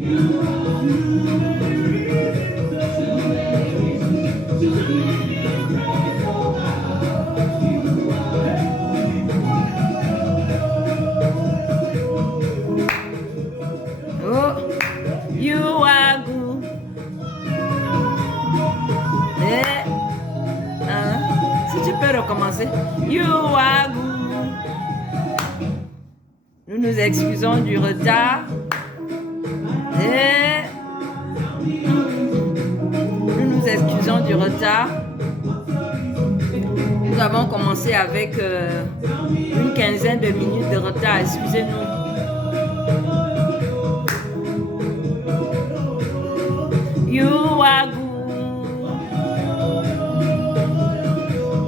You are good. Si tu peux recommencer. You are good. Nous nous excusons du retard. Nous nous excusons du retard. Nous avons commencé avec une quinzaine de minutes de retard. Excusez-nous. You are good.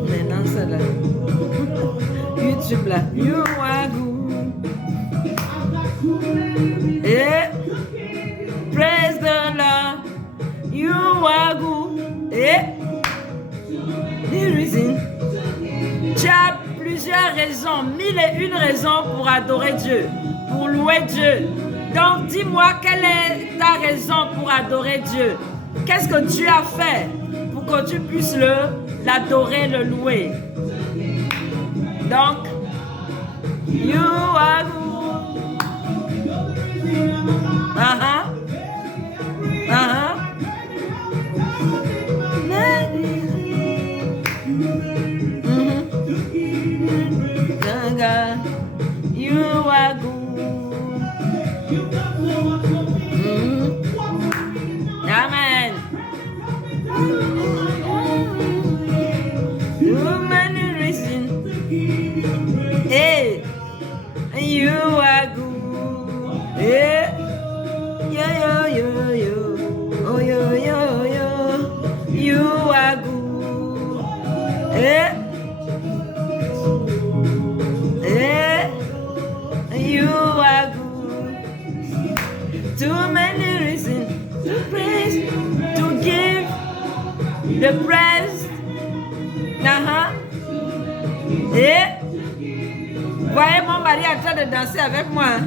Maintenant, c'est là. YouTube là. You are good. Et praise the Lord. You are good. Et the reason. Tu as plusieurs raisons, 1001 raisons pour adorer Dieu, pour louer Dieu. Donc, dis-moi, quelle est ta raison pour adorer Dieu? Qu'est-ce que Dieu a fait pour que tu puisses l'adorer, le louer? Donc, you are good. You are good. Amen. Too many reasons. Hey, you are good. Hey, yo, yo, yo, yo. Oh, yo, yo, yo. You are good. Hey, hey, you are good. Too many reasons to praise, to give the praise. Et voyez mon mari en train de danser avec moi.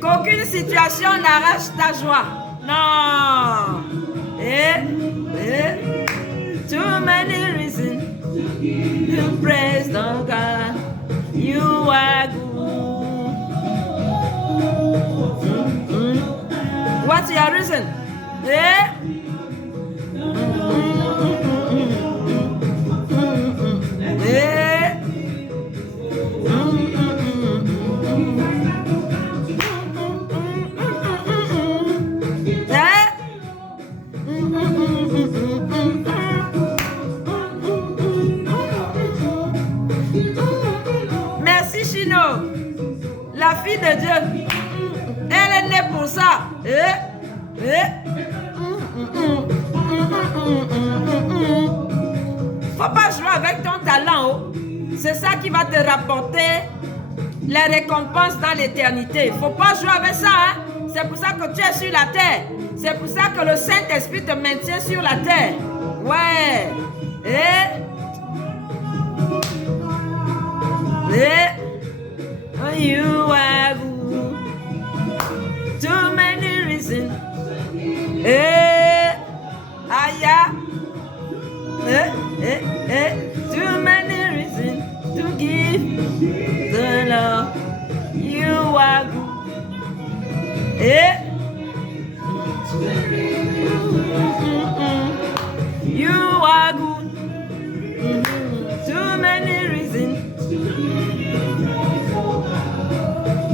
Qu'aucune situation n'arrache ta joie. Non. Too many reasons to praise the God. You are good. What's your reason? Merci Chino, la fille de Dieu, elle est née pour ça. Faut pas jouer avec ton talent. C'est ça qui va te rapporter les récompenses dans l'éternité. Faut pas jouer avec ça. C'est pour ça que tu es sur la terre. C'est pour ça que le Saint-Esprit te maintient sur la terre. Ouais. You are good. Too many reasons. Aya. Too many reasons to give the Lord. You are good. You are good. Too many reasons.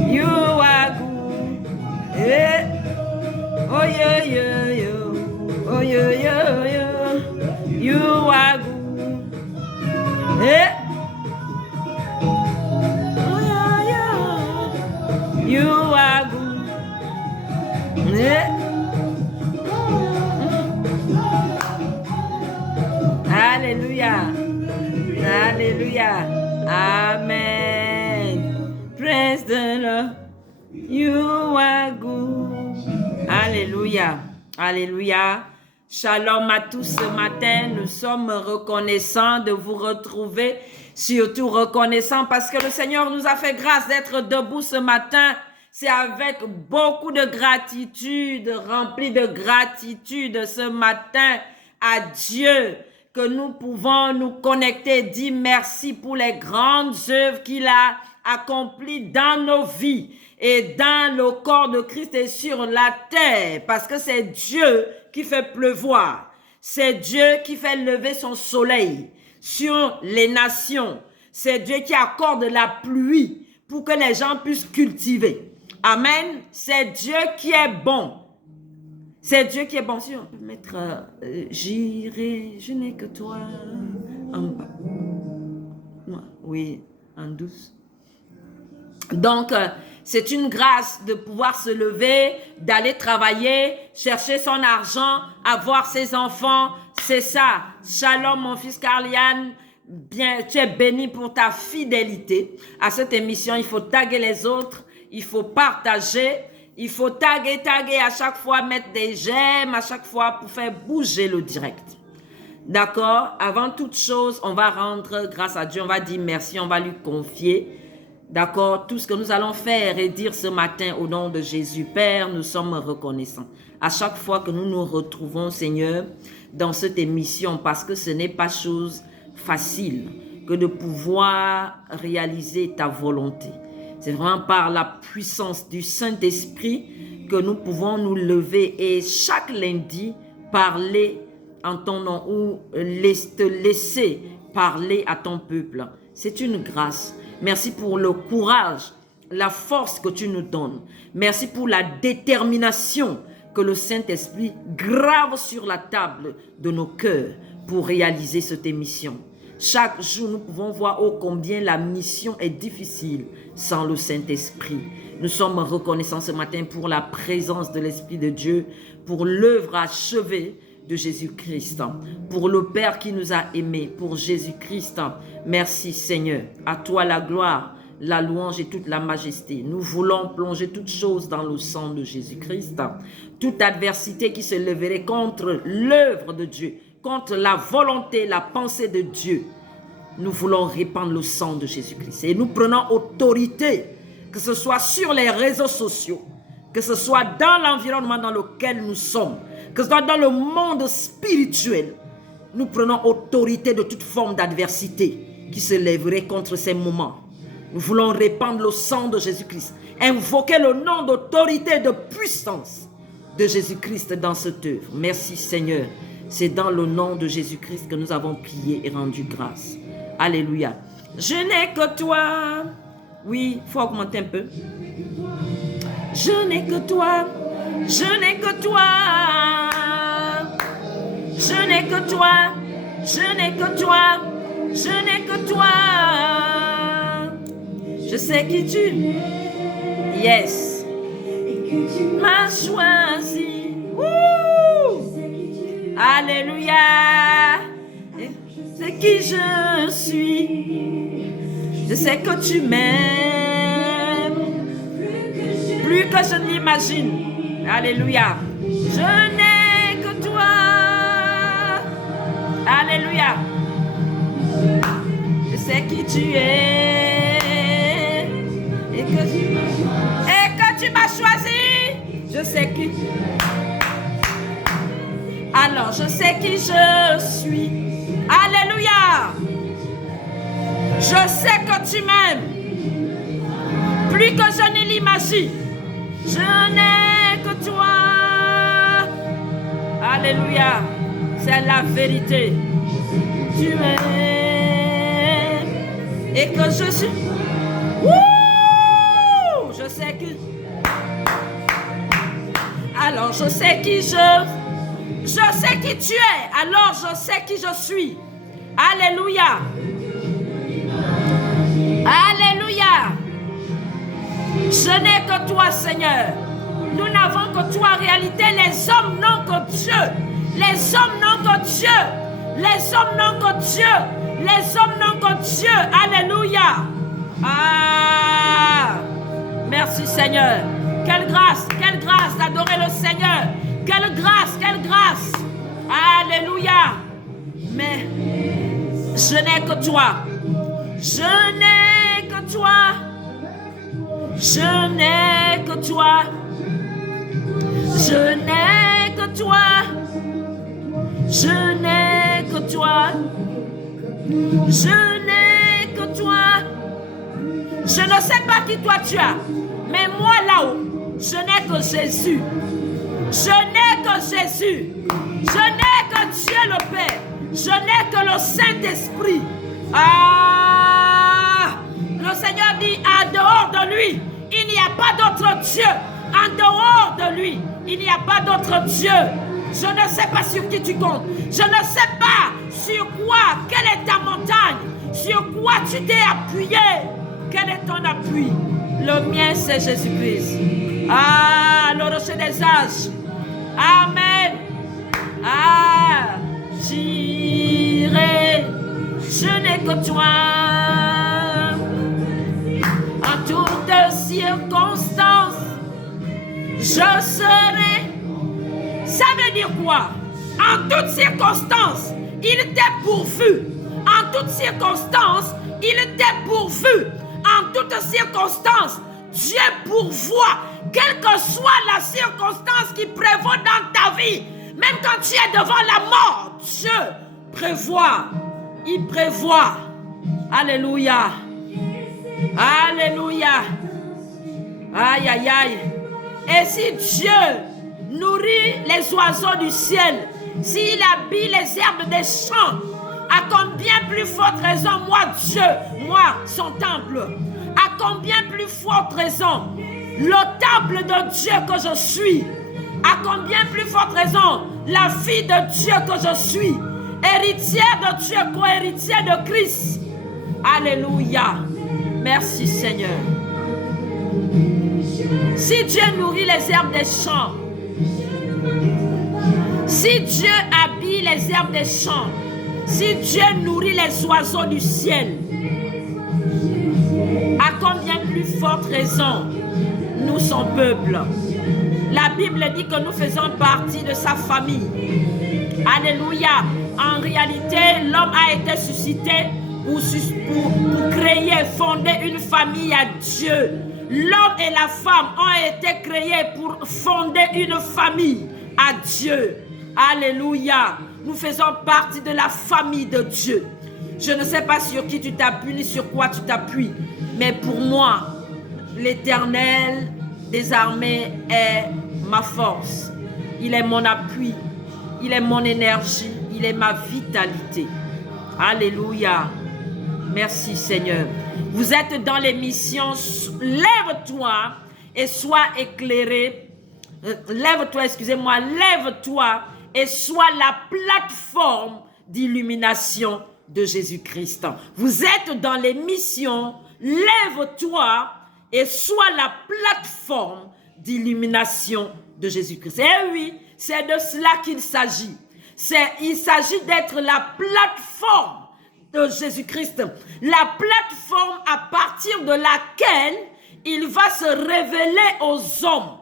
You are good. Oh yo yo yo. Oh yo yo yo. You are good. Oh yo yo. You are good. Alléluia. Alléluia. Amen. Praise the Lord. You are good. Alléluia. Alléluia. Shalom à tous ce matin. Nous sommes reconnaissants de vous retrouver. Surtout reconnaissants parce que le Seigneur nous a fait grâce d'être debout ce matin C'est avec beaucoup de gratitude, rempli de gratitude ce matin à Dieu que nous pouvons nous connecter, dire merci pour les grandes œuvres qu'il a accomplies dans nos vies et dans le corps de Christ et sur la terre, parce que c'est Dieu qui fait pleuvoir, c'est Dieu qui fait lever son soleil sur les nations, c'est Dieu qui accorde la pluie pour que les gens puissent cultiver. Amen. C'est Dieu qui est bon. C'est Dieu qui est bon. Si on peut mettre j'irai, je n'ai que toi en bas. Oui, en douce. Donc, c'est une grâce de pouvoir se lever, d'aller travailler, chercher son argent, avoir ses enfants. C'est ça. Shalom, mon fils Carlian. Bien, tu es béni pour ta fidélité. À cette émission, il faut taguer les autres. Il faut partager. Il faut taguer à chaque fois, mettre des j'aime à chaque fois pour faire bouger le direct. D'accord? Avant toute chose, on va rendre grâce à Dieu. On va dire merci, on va lui confier. D'accord? Tout ce que nous allons faire et dire ce matin au nom de Jésus. Père, nous sommes reconnaissants. À chaque fois que nous nous retrouvons, Seigneur, dans cette émission, parce que ce n'est pas chose facile que de pouvoir réaliser ta volonté. C'est vraiment par la puissance du Saint-Esprit que nous pouvons nous lever et chaque lundi parler en ton nom ou te laisser parler à ton peuple. C'est une grâce. Merci pour le courage, la force que tu nous donnes. Merci pour la détermination que le Saint-Esprit grave sur la table de nos cœurs pour réaliser cette émission. Chaque jour, nous pouvons voir ô combien la mission est difficile sans le Saint-Esprit. Nous sommes reconnaissants ce matin pour la présence de l'Esprit de Dieu, pour l'œuvre achevée de Jésus-Christ, pour le Père qui nous a aimés, pour Jésus-Christ. Merci Seigneur. À toi la gloire, la louange et toute la majesté. Nous voulons plonger toutes choses dans le sang de Jésus-Christ. Toute adversité qui se leverait contre l'œuvre de Dieu, contre la volonté, la pensée de Dieu, nous voulons répandre le sang de Jésus-Christ. Et nous prenons autorité, que ce soit sur les réseaux sociaux, que ce soit dans l'environnement dans lequel nous sommes, que ce soit dans le monde spirituel. Nous prenons autorité de toute forme d'adversité qui se lèverait contre ces moments. Nous voulons répandre le sang de Jésus-Christ, invoquer le nom d'autorité et de puissance de Jésus-Christ dans cette œuvre. Merci Seigneur. C'est dans le nom de Jésus-Christ que nous avons prié et rendu grâce. Alléluia. Je n'ai que toi. Oui, il faut augmenter un peu. Je n'ai que toi. Je n'ai que toi. Je n'ai que toi. Je n'ai que toi. Je n'ai que toi. Je sais qui tu es. Yes. M'as choisi. Alléluia. C'est qui je suis. Je sais que tu m'aimes plus que je ne l'imagine. Alléluia. Je n'ai que toi. Alléluia. Je sais qui tu es et que tu m'as choisi. Je sais qui. Alors je sais qui je suis. Alléluia. Je sais que tu m'aimes plus que je ne l'imagine. Je n'ai que toi. Alléluia. C'est la vérité. Tu m'aimes et que je suis. Wouh! Je sais que. Alors je sais qui je sais qui tu es, alors je sais qui je suis. Alléluia. Alléluia. Je n'ai que toi, Seigneur. Nous n'avons que toi en réalité. Les hommes n'ont que Dieu. Les hommes n'ont que Dieu. Les hommes n'ont que Dieu. Les hommes n'ont que Dieu. Alléluia. Ah. Merci, Seigneur. Quelle grâce d'adorer le Seigneur. Quelle grâce. Alléluia. Mais je n'ai que toi. Je n'ai que toi. Je n'ai n'ai que toi. Je n'ai que toi. Je n'ai que toi. Je n'ai que toi. Je ne sais pas qui toi tu as, mais moi là-haut, je n'ai que Jésus. Je n'ai que Jésus. Je n'ai que Dieu le Père. Je n'ai que le Saint-Esprit. Ah! Le Seigneur dit, en dehors de lui, il n'y a pas d'autre Dieu. En dehors de lui, il n'y a pas d'autre Dieu. Je ne sais pas sur qui tu comptes. Je ne sais pas sur quoi, quelle est ta montagne, sur quoi tu t'es appuyé. Quel est ton appui? Le mien, c'est Jésus-Christ. Ah, le rocher des âges. Amen. Ah, j'irai. Je n'ai que toi. En toutes circonstances, je serai. Ça veut dire quoi? En toutes circonstances, il t'est pourvu. En toutes circonstances, il t'est pourvu. En toutes circonstances, Dieu pourvoit. Quelle que soit la circonstance qui prévaut dans ta vie, même quand tu es devant la mort, Dieu prévoit. Il prévoit. Alléluia. Alléluia. Aïe, aïe, aïe. Et si Dieu nourrit les oiseaux du ciel, s'il habille les herbes des champs, à combien plus forte raison, moi Dieu, moi son temple, à combien plus forte raison, le temple de Dieu que je suis, à combien plus forte raison, la fille de Dieu que je suis, héritière de Dieu, co-héritière de Christ. Alléluia. Merci Seigneur. Si Dieu nourrit les herbes des champs, si Dieu habille les herbes des champs, si Dieu nourrit les oiseaux du ciel, à combien plus forte raison nous son peuple. La Bible dit que nous faisons partie de sa famille. Alléluia. En réalité, l'homme a été suscité pour créer, fonder une famille à Dieu. L'homme et la femme ont été créés pour fonder une famille à Dieu. Alléluia. Nous faisons partie de la famille de Dieu. Je ne sais pas sur qui tu t'appuies ni sur quoi tu t'appuies, mais pour moi, l'Éternel des armées est ma force. Il est mon appui, il est mon énergie, il est ma vitalité. Alléluia. Merci Seigneur. Vous êtes dans l'émission Lève-toi et sois éclairé. Lève-toi, excusez-moi, lève-toi et sois la plateforme d'illumination de Jésus-Christ. Vous êtes dans l'émission Lève-toi et sois la plateforme d'illumination de Jésus-Christ. Et oui, c'est de cela qu'il s'agit. Il s'agit d'être la plateforme de Jésus-Christ, la plateforme à partir de laquelle il va se révéler aux hommes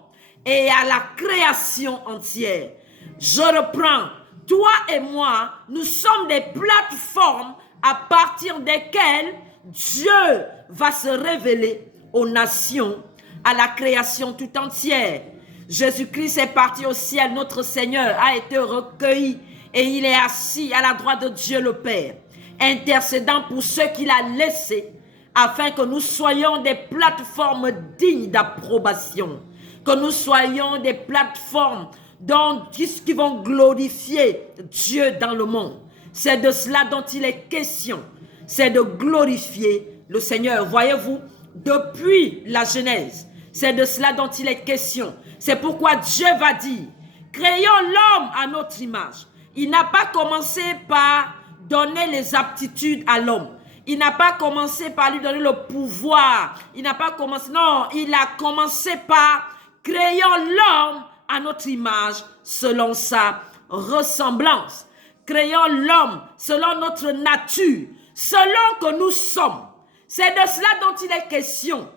et à la création entière. Je reprends, toi et moi, nous sommes des plateformes à partir desquelles Dieu va se révéler aux nations, à la création tout entière. Jésus-Christ est parti au ciel, notre Seigneur a été recueilli et il est assis à la droite de Dieu le Père, intercédant pour ceux qu'il a laissés, afin que nous soyons des plateformes dignes d'approbation, que nous soyons des plateformes qui vont glorifier Dieu dans le monde. C'est de cela dont il est question, c'est de glorifier le Seigneur. Voyez-vous, depuis la Genèse, c'est de cela dont il est question. C'est pourquoi Dieu va dire, créons l'homme à notre image. Il n'a pas commencé par donner les aptitudes à l'homme. Il n'a pas commencé par lui donner le pouvoir. Il n'a pas commencé, non, il a commencé par créons l'homme à notre image selon sa ressemblance. Créons l'homme selon notre nature, selon que nous sommes. C'est de cela dont il est question,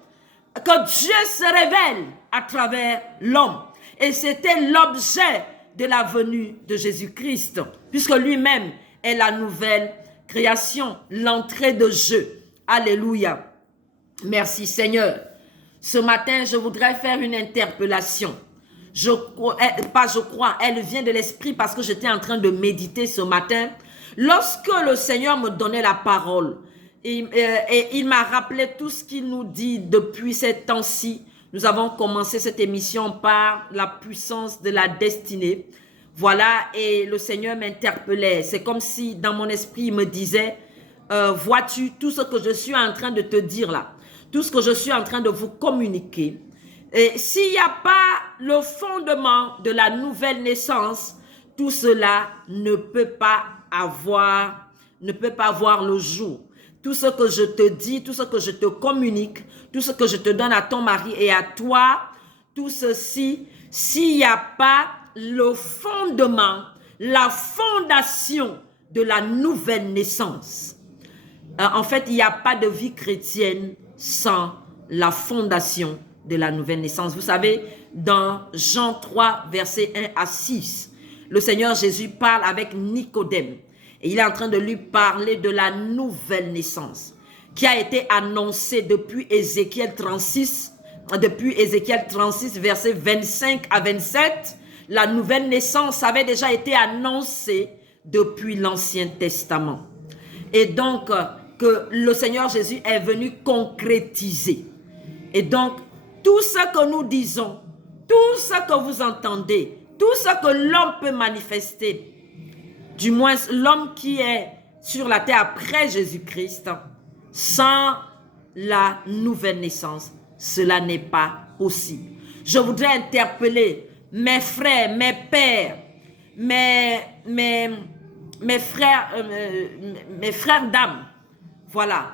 que Dieu se révèle à travers l'homme. Et c'était l'objet de la venue de Jésus-Christ, puisque lui-même est la nouvelle création, l'entrée de jeu. Alléluia. Merci Seigneur. Ce matin, je voudrais faire une interpellation. Elle vient de l'esprit parce que j'étais en train de méditer ce matin. Lorsque le Seigneur me donnait la parole, et il m'a rappelé tout ce qu'il nous dit depuis ces temps-ci. Nous avons commencé cette émission par la puissance de la destinée. Voilà, et le Seigneur m'interpellait. C'est comme si dans mon esprit, il me disait, vois-tu tout ce que je suis en train de te dire là, tout ce que je suis en train de vous communiquer. Et s'il n'y a pas le fondement de la nouvelle naissance, tout cela ne peut pas avoir le jour. Tout ce que je te dis, tout ce que je te communique, tout ce que je te donne à ton mari et à toi, tout ceci, s'il n'y a pas le fondement, la fondation de la nouvelle naissance. En fait, il n'y a pas de vie chrétienne sans la fondation de la nouvelle naissance. Vous savez, dans Jean 3, versets 1 à 6, le Seigneur Jésus parle avec Nicodème. Et il est en train de lui parler de la nouvelle naissance qui a été annoncée depuis Ézéchiel 36, versets 25 à 27. La nouvelle naissance avait déjà été annoncée depuis l'Ancien Testament. Et donc, que le Seigneur Jésus est venu concrétiser. Et donc, tout ce que nous disons, tout ce que vous entendez, tout ce que l'homme peut manifester, du moins l'homme qui est sur la terre après Jésus-Christ, sans la nouvelle naissance, cela n'est pas possible. Je voudrais interpeller mes frères, mes pères, mes frères d'âme. Voilà.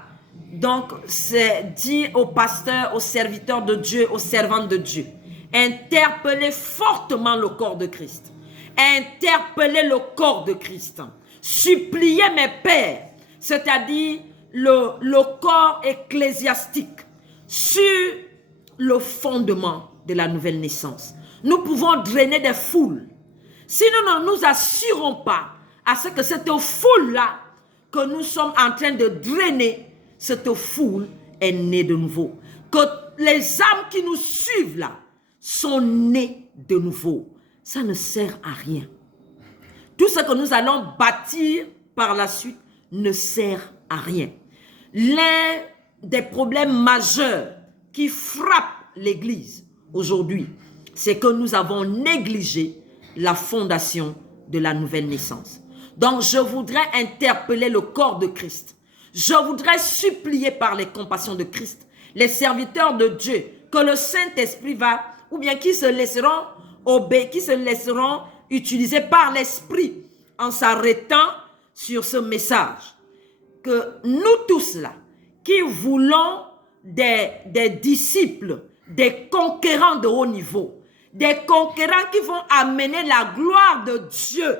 Donc, c'est dit aux pasteurs, aux serviteurs de Dieu, aux servantes de Dieu. Interpellez fortement le corps de Christ. Interpellez le corps de Christ. Suppliez mes pères, c'est-à-dire le corps ecclésiastique, sur le fondement de la nouvelle naissance. Nous pouvons drainer des foules. Si nous ne nous assurons pas à ce que cette foule-là que nous sommes en train de drainer, cette foule est née de nouveau. Que les âmes qui nous suivent là sont nées de nouveau. Ça ne sert à rien. Tout ce que nous allons bâtir par la suite ne sert à rien. L'un des problèmes majeurs qui frappent l'Église aujourd'hui, c'est que nous avons négligé la fondation de la nouvelle naissance. Donc, je voudrais interpeller le corps de Christ. Je voudrais supplier par les compassions de Christ, les serviteurs de Dieu, que le Saint-Esprit va, ou bien qui se laisseront utiliser par l'Esprit en s'arrêtant sur ce message. Que nous tous là, qui voulons des disciples, des conquérants de haut niveau, des conquérants qui vont amener la gloire de Dieu,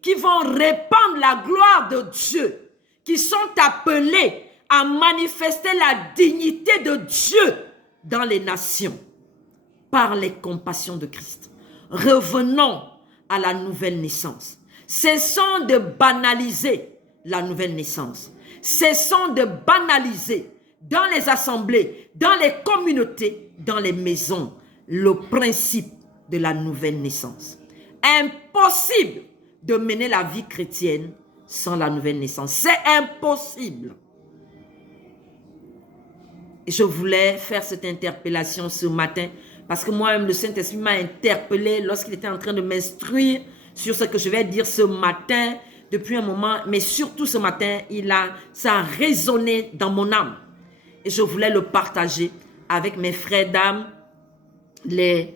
qui vont répandre la gloire de Dieu, qui sont appelés à manifester la dignité de Dieu dans les nations, par les compassions de Christ. Revenons à la nouvelle naissance. Cessons de banaliser la nouvelle naissance. Cessons de banaliser dans les assemblées, dans les communautés, dans les maisons, le principe de la nouvelle naissance. Impossible de mener la vie chrétienne sans la nouvelle naissance. C'est impossible. Et je voulais faire cette interpellation ce matin parce que moi-même, le Saint-Esprit m'a interpellé lorsqu'il était en train de m'instruire sur ce que je vais dire ce matin depuis un moment, mais surtout ce matin, ça a résonné dans mon âme. Et je voulais le partager avec mes frères d'âme, les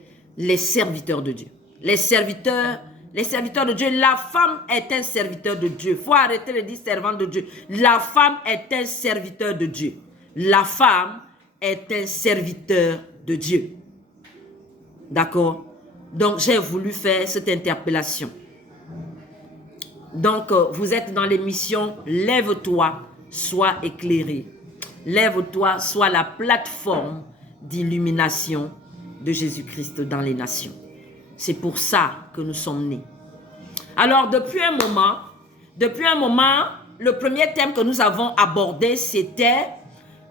serviteurs de Dieu. Les serviteurs de Dieu. La femme est un serviteur de Dieu. Il faut arrêter de dire servante de Dieu. La femme est un serviteur de Dieu. La femme est un serviteur de Dieu. D'accord? Donc, j'ai voulu faire cette interpellation. Donc, vous êtes dans l'émission « Lève-toi, sois éclairé ». Lève-toi, sois la plateforme d'illumination de Jésus-Christ dans les nations. C'est pour ça que nous sommes nés. Alors, depuis un moment, le premier thème que nous avons abordé, c'était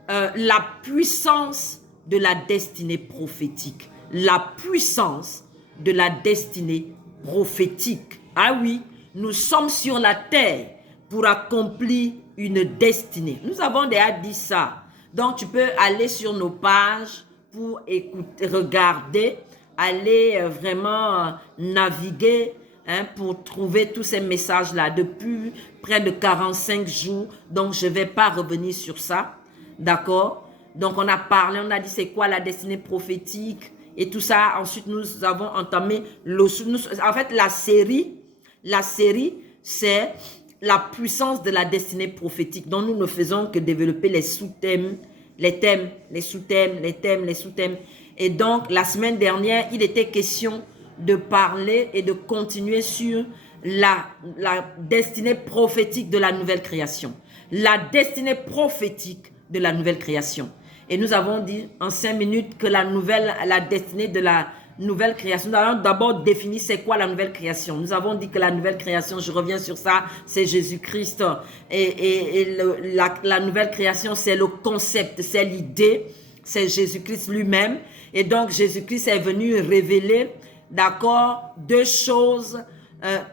la puissance de la destinée prophétique. La puissance de la destinée prophétique. Ah oui, nous sommes sur la terre pour accomplir une destinée. Nous avons déjà dit ça. Donc, tu peux aller sur nos pages pour écouter, regarder, aller vraiment naviguer pour trouver tous ces messages-là depuis près de 45 jours. Donc, je ne vais pas revenir sur ça. D'accord? Donc, on a parlé, on a dit c'est quoi la destinée prophétique et tout ça. Ensuite, nous avons entamé en fait, la série, c'est la puissance de la destinée prophétique. Donc, nous ne faisons que développer les sous-thèmes, les thèmes, les sous-thèmes, les thèmes, les sous-thèmes. Et donc, la semaine dernière, il était question de parler et de continuer sur la destinée prophétique de la nouvelle création. La destinée prophétique de la nouvelle création. Et nous avons dit en 5 minutes que la destinée de la nouvelle création, nous avons d'abord défini c'est quoi la nouvelle création. Nous avons dit que la nouvelle création, je reviens sur ça, c'est Jésus-Christ. Et la nouvelle création, c'est le concept, c'est l'idée, c'est Jésus-Christ lui-même. Et donc, Jésus-Christ est venu révéler, d'accord, deux choses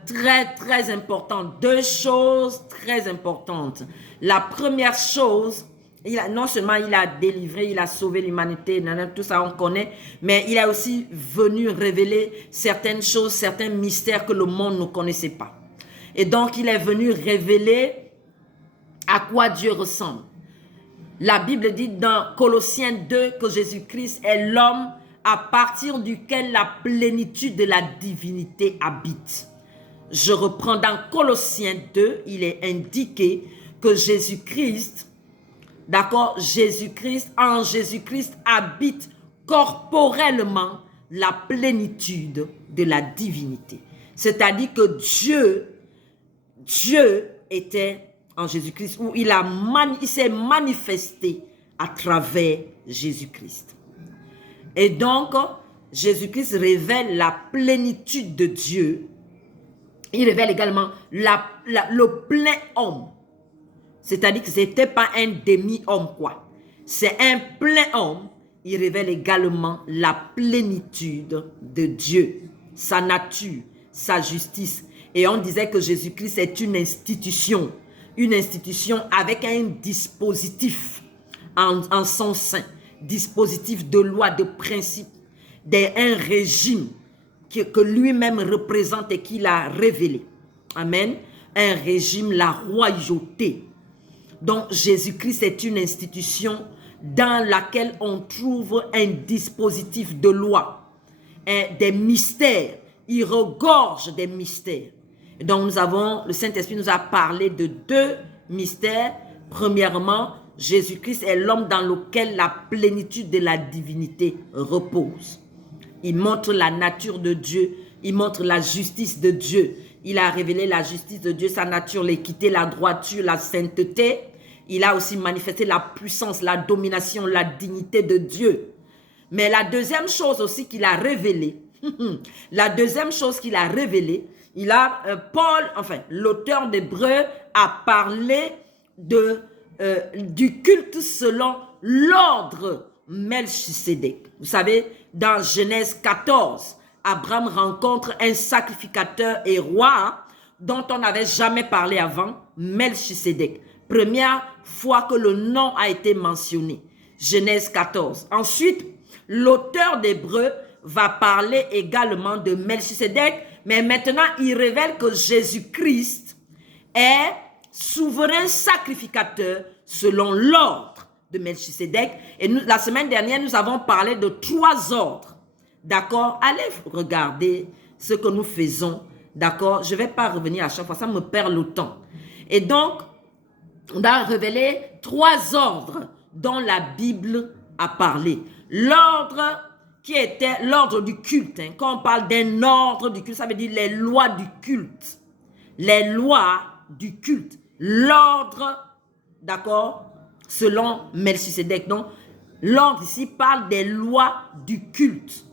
très, très importantes. Deux choses très importantes. La première chose, non seulement il a délivré, il a sauvé l'humanité, tout ça on connaît, mais il a aussi venu révéler certaines choses, certains mystères que le monde ne connaissait pas. Et donc, il est venu révéler à quoi Dieu ressemble. La Bible dit dans Colossiens 2 que Jésus-Christ est l'homme à partir duquel la plénitude de la divinité habite. Je reprends dans Colossiens 2, il est indiqué que Jésus-Christ, d'accord, en Jésus-Christ habite corporellement la plénitude de la divinité. C'est-à-dire que Dieu était en Jésus-Christ, où il s'est manifesté à travers Jésus-Christ. Et donc, Jésus-Christ révèle la plénitude de Dieu. Il révèle également le plein homme. C'est-à-dire que ce n'était pas un demi-homme, quoi. C'est un plein homme. Il révèle également la plénitude de Dieu, sa nature, sa justice. Et on disait que Jésus-Christ est une institution avec un dispositif en son sein, dispositif de loi, de principe, un régime que lui-même représente et qu'il a révélé. Amen. Un régime, la royauté. Donc, Jésus-Christ est une institution dans laquelle on trouve un dispositif de loi, des mystères. Il regorge des mystères. Et donc, le Saint-Esprit nous a parlé de deux mystères. Premièrement, Jésus-Christ est l'homme dans lequel la plénitude de la divinité repose. Il montre la nature de Dieu, il montre la justice de Dieu. Il a révélé la justice de Dieu, sa nature, l'équité, la droiture, la sainteté. Il a aussi manifesté la puissance, la domination, la dignité de Dieu. Mais la deuxième chose aussi qu'il a révélée, l'auteur d'Hébreux a parlé du culte selon l'ordre Melchisédek. Vous savez, dans Genèse 14, Abraham rencontre un sacrificateur et roi dont on n'avait jamais parlé avant, Melchisédek. Première fois que le nom a été mentionné, Genèse 14. Ensuite, l'auteur d'Hébreux va parler également de Melchisédek, mais maintenant il révèle que Jésus-Christ est souverain sacrificateur selon l'ordre de Melchisédek. Et la semaine dernière, nous avons parlé de 3 ordres. D'accord? Allez regarder ce que nous faisons. D'accord? Je ne vais pas revenir à chaque fois, ça me perd le temps. Et donc, on a révélé 3 ordres dont la Bible a parlé. L'ordre qui était l'ordre du culte. Quand on parle d'un ordre du culte, ça veut dire les lois du culte. Les lois du culte. L'ordre, d'accord, selon Melchisédek. Donc, l'ordre ici parle des lois du culte.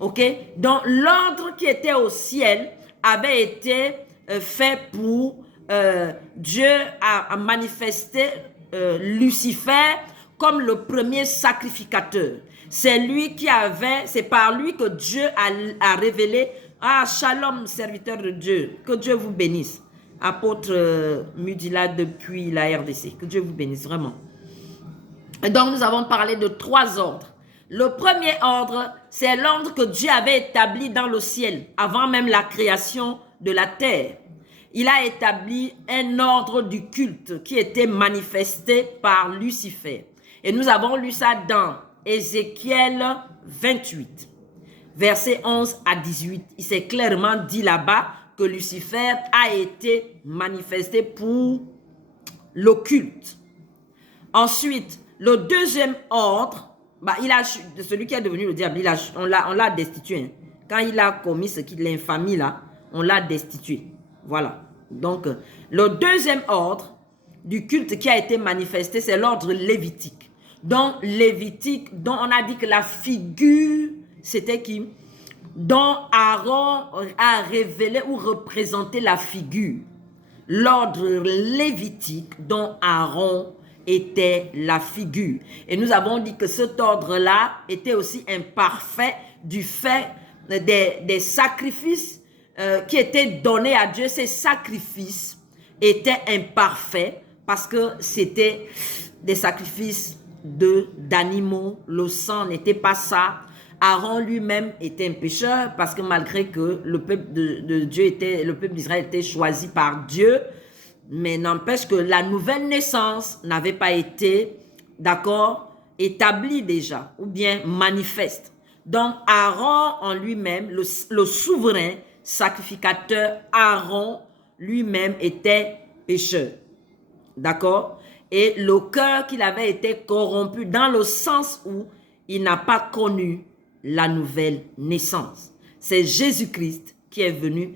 Ok? Donc, l'ordre qui était au ciel avait été fait pour Dieu a manifesté Lucifer comme le premier sacrificateur. C'est lui qui avait, c'est par lui que Dieu a révélé. Ah, shalom, serviteur de Dieu. Que Dieu vous bénisse. Apôtre Mudila depuis la RDC. Que Dieu vous bénisse, vraiment. Et donc, nous avons parlé de 3 ordres. Le premier ordre, c'est l'ordre que Dieu avait établi dans le ciel, avant même la création de la terre. Il a établi un ordre du culte qui était manifesté par Lucifer. Et nous avons lu ça dans Ézéchiel 28, versets 11 à 18. Il s'est clairement dit là-bas que Lucifer a été manifesté pour le culte. Ensuite, le deuxième ordre, celui qui est devenu le diable, on l'a destitué. Hein. Quand il a commis l'infamie là, on l'a destitué. Voilà. Donc, le deuxième ordre du culte qui a été manifesté, c'est l'ordre lévitique. Donc, lévitique, dont on a dit que la figure, c'était qui? Dont Aaron a révélé ou représenté la figure. L'ordre lévitique dont Aaron était la figure. Et nous avons dit que cet ordre-là était aussi imparfait du fait des sacrifices qui étaient donnés à Dieu. Ces sacrifices étaient imparfaits parce que c'était des sacrifices d'animaux. Le sang n'était pas ça. Aaron lui-même était un pécheur parce que malgré que le peuple le peuple d'Israël était choisi par Dieu, mais n'empêche que la nouvelle naissance n'avait pas été, d'accord, établie déjà ou bien manifeste. Donc Aaron en lui-même, le souverain sacrificateur Aaron lui-même était pécheur. D'accord? Et le cœur qu'il avait été corrompu dans le sens où il n'a pas connu la nouvelle naissance. C'est Jésus-Christ qui est venu,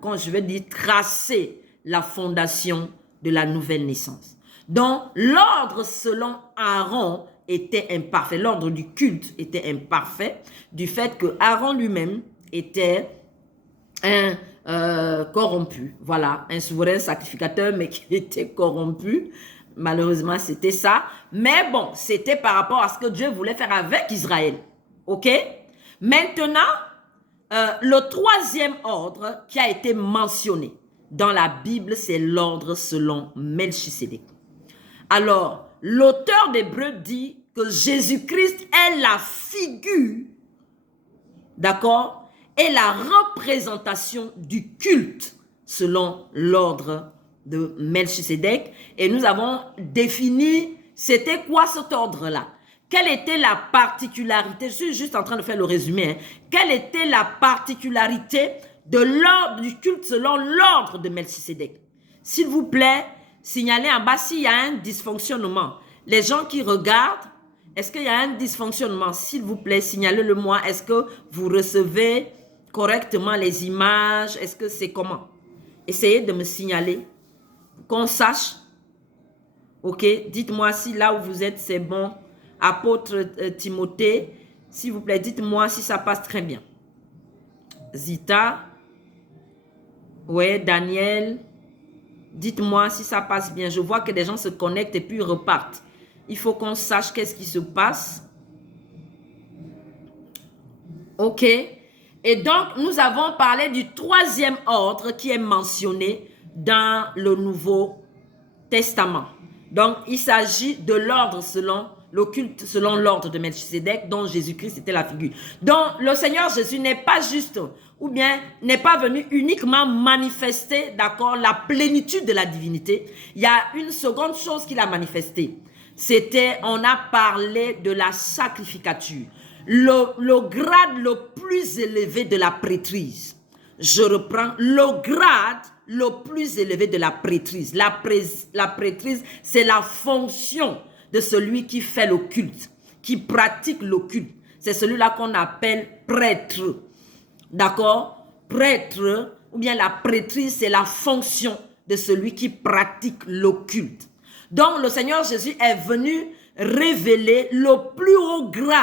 quand je veux dire, tracer la fondation de la nouvelle naissance. Donc, l'ordre selon Aaron était imparfait. L'ordre du culte était imparfait du fait que Aaron lui-même était un corrompu. Voilà, un souverain sacrificateur, mais qui était corrompu. Malheureusement, c'était ça. Mais bon, c'était par rapport à ce que Dieu voulait faire avec Israël. OK? Maintenant, le troisième ordre qui a été mentionné dans la Bible, c'est l'ordre selon Melchisédek. Alors, l'auteur d'Hébreux dit que Jésus-Christ est la figure, d'accord, et la représentation du culte selon l'ordre de Melchisédek. Et nous avons défini, c'était quoi cet ordre-là? Quelle était la particularité? Je suis juste en train de faire le résumé. Hein. Quelle était la particularité de l'ordre du culte selon l'ordre de Melchisédek? S'il vous plaît, signalez en bas s'il y a un dysfonctionnement. Les gens qui regardent, est-ce qu'il y a un dysfonctionnement? S'il vous plaît, signalez-le moi. Est-ce que vous recevez correctement les images? Est-ce que c'est comment? Essayez de me signaler, qu'on sache. Ok, dites-moi si là où vous êtes, c'est bon. Apôtre Timothée, s'il vous plaît, dites-moi si ça passe très bien. Zita, ouais, Daniel, dites-moi si ça passe bien. Je vois que des gens se connectent et puis repartent. Il faut qu'on sache qu'est-ce qui se passe. Ok. Et donc, nous avons parlé du troisième ordre qui est mentionné dans le Nouveau Testament. Donc, il s'agit de l'ordre selon le culte, selon l'ordre de Melchisédek, dont Jésus-Christ était la figure. Donc, le Seigneur Jésus n'est pas juste, ou bien n'est pas venu uniquement manifester, d'accord, la plénitude de la divinité. Il y a une seconde chose qu'il a manifestée. C'était, on a parlé de la sacrificature. Le grade le plus élevé de la prêtrise. Je reprends, le grade le plus élevé de la prêtrise. La prêtrise, c'est la fonction de celui qui fait le culte, qui pratique le culte. C'est celui-là qu'on appelle prêtre. D'accord? Prêtre, ou bien la prêtrise, c'est la fonction de celui qui pratique le culte. Donc, le Seigneur Jésus est venu révéler le plus haut grade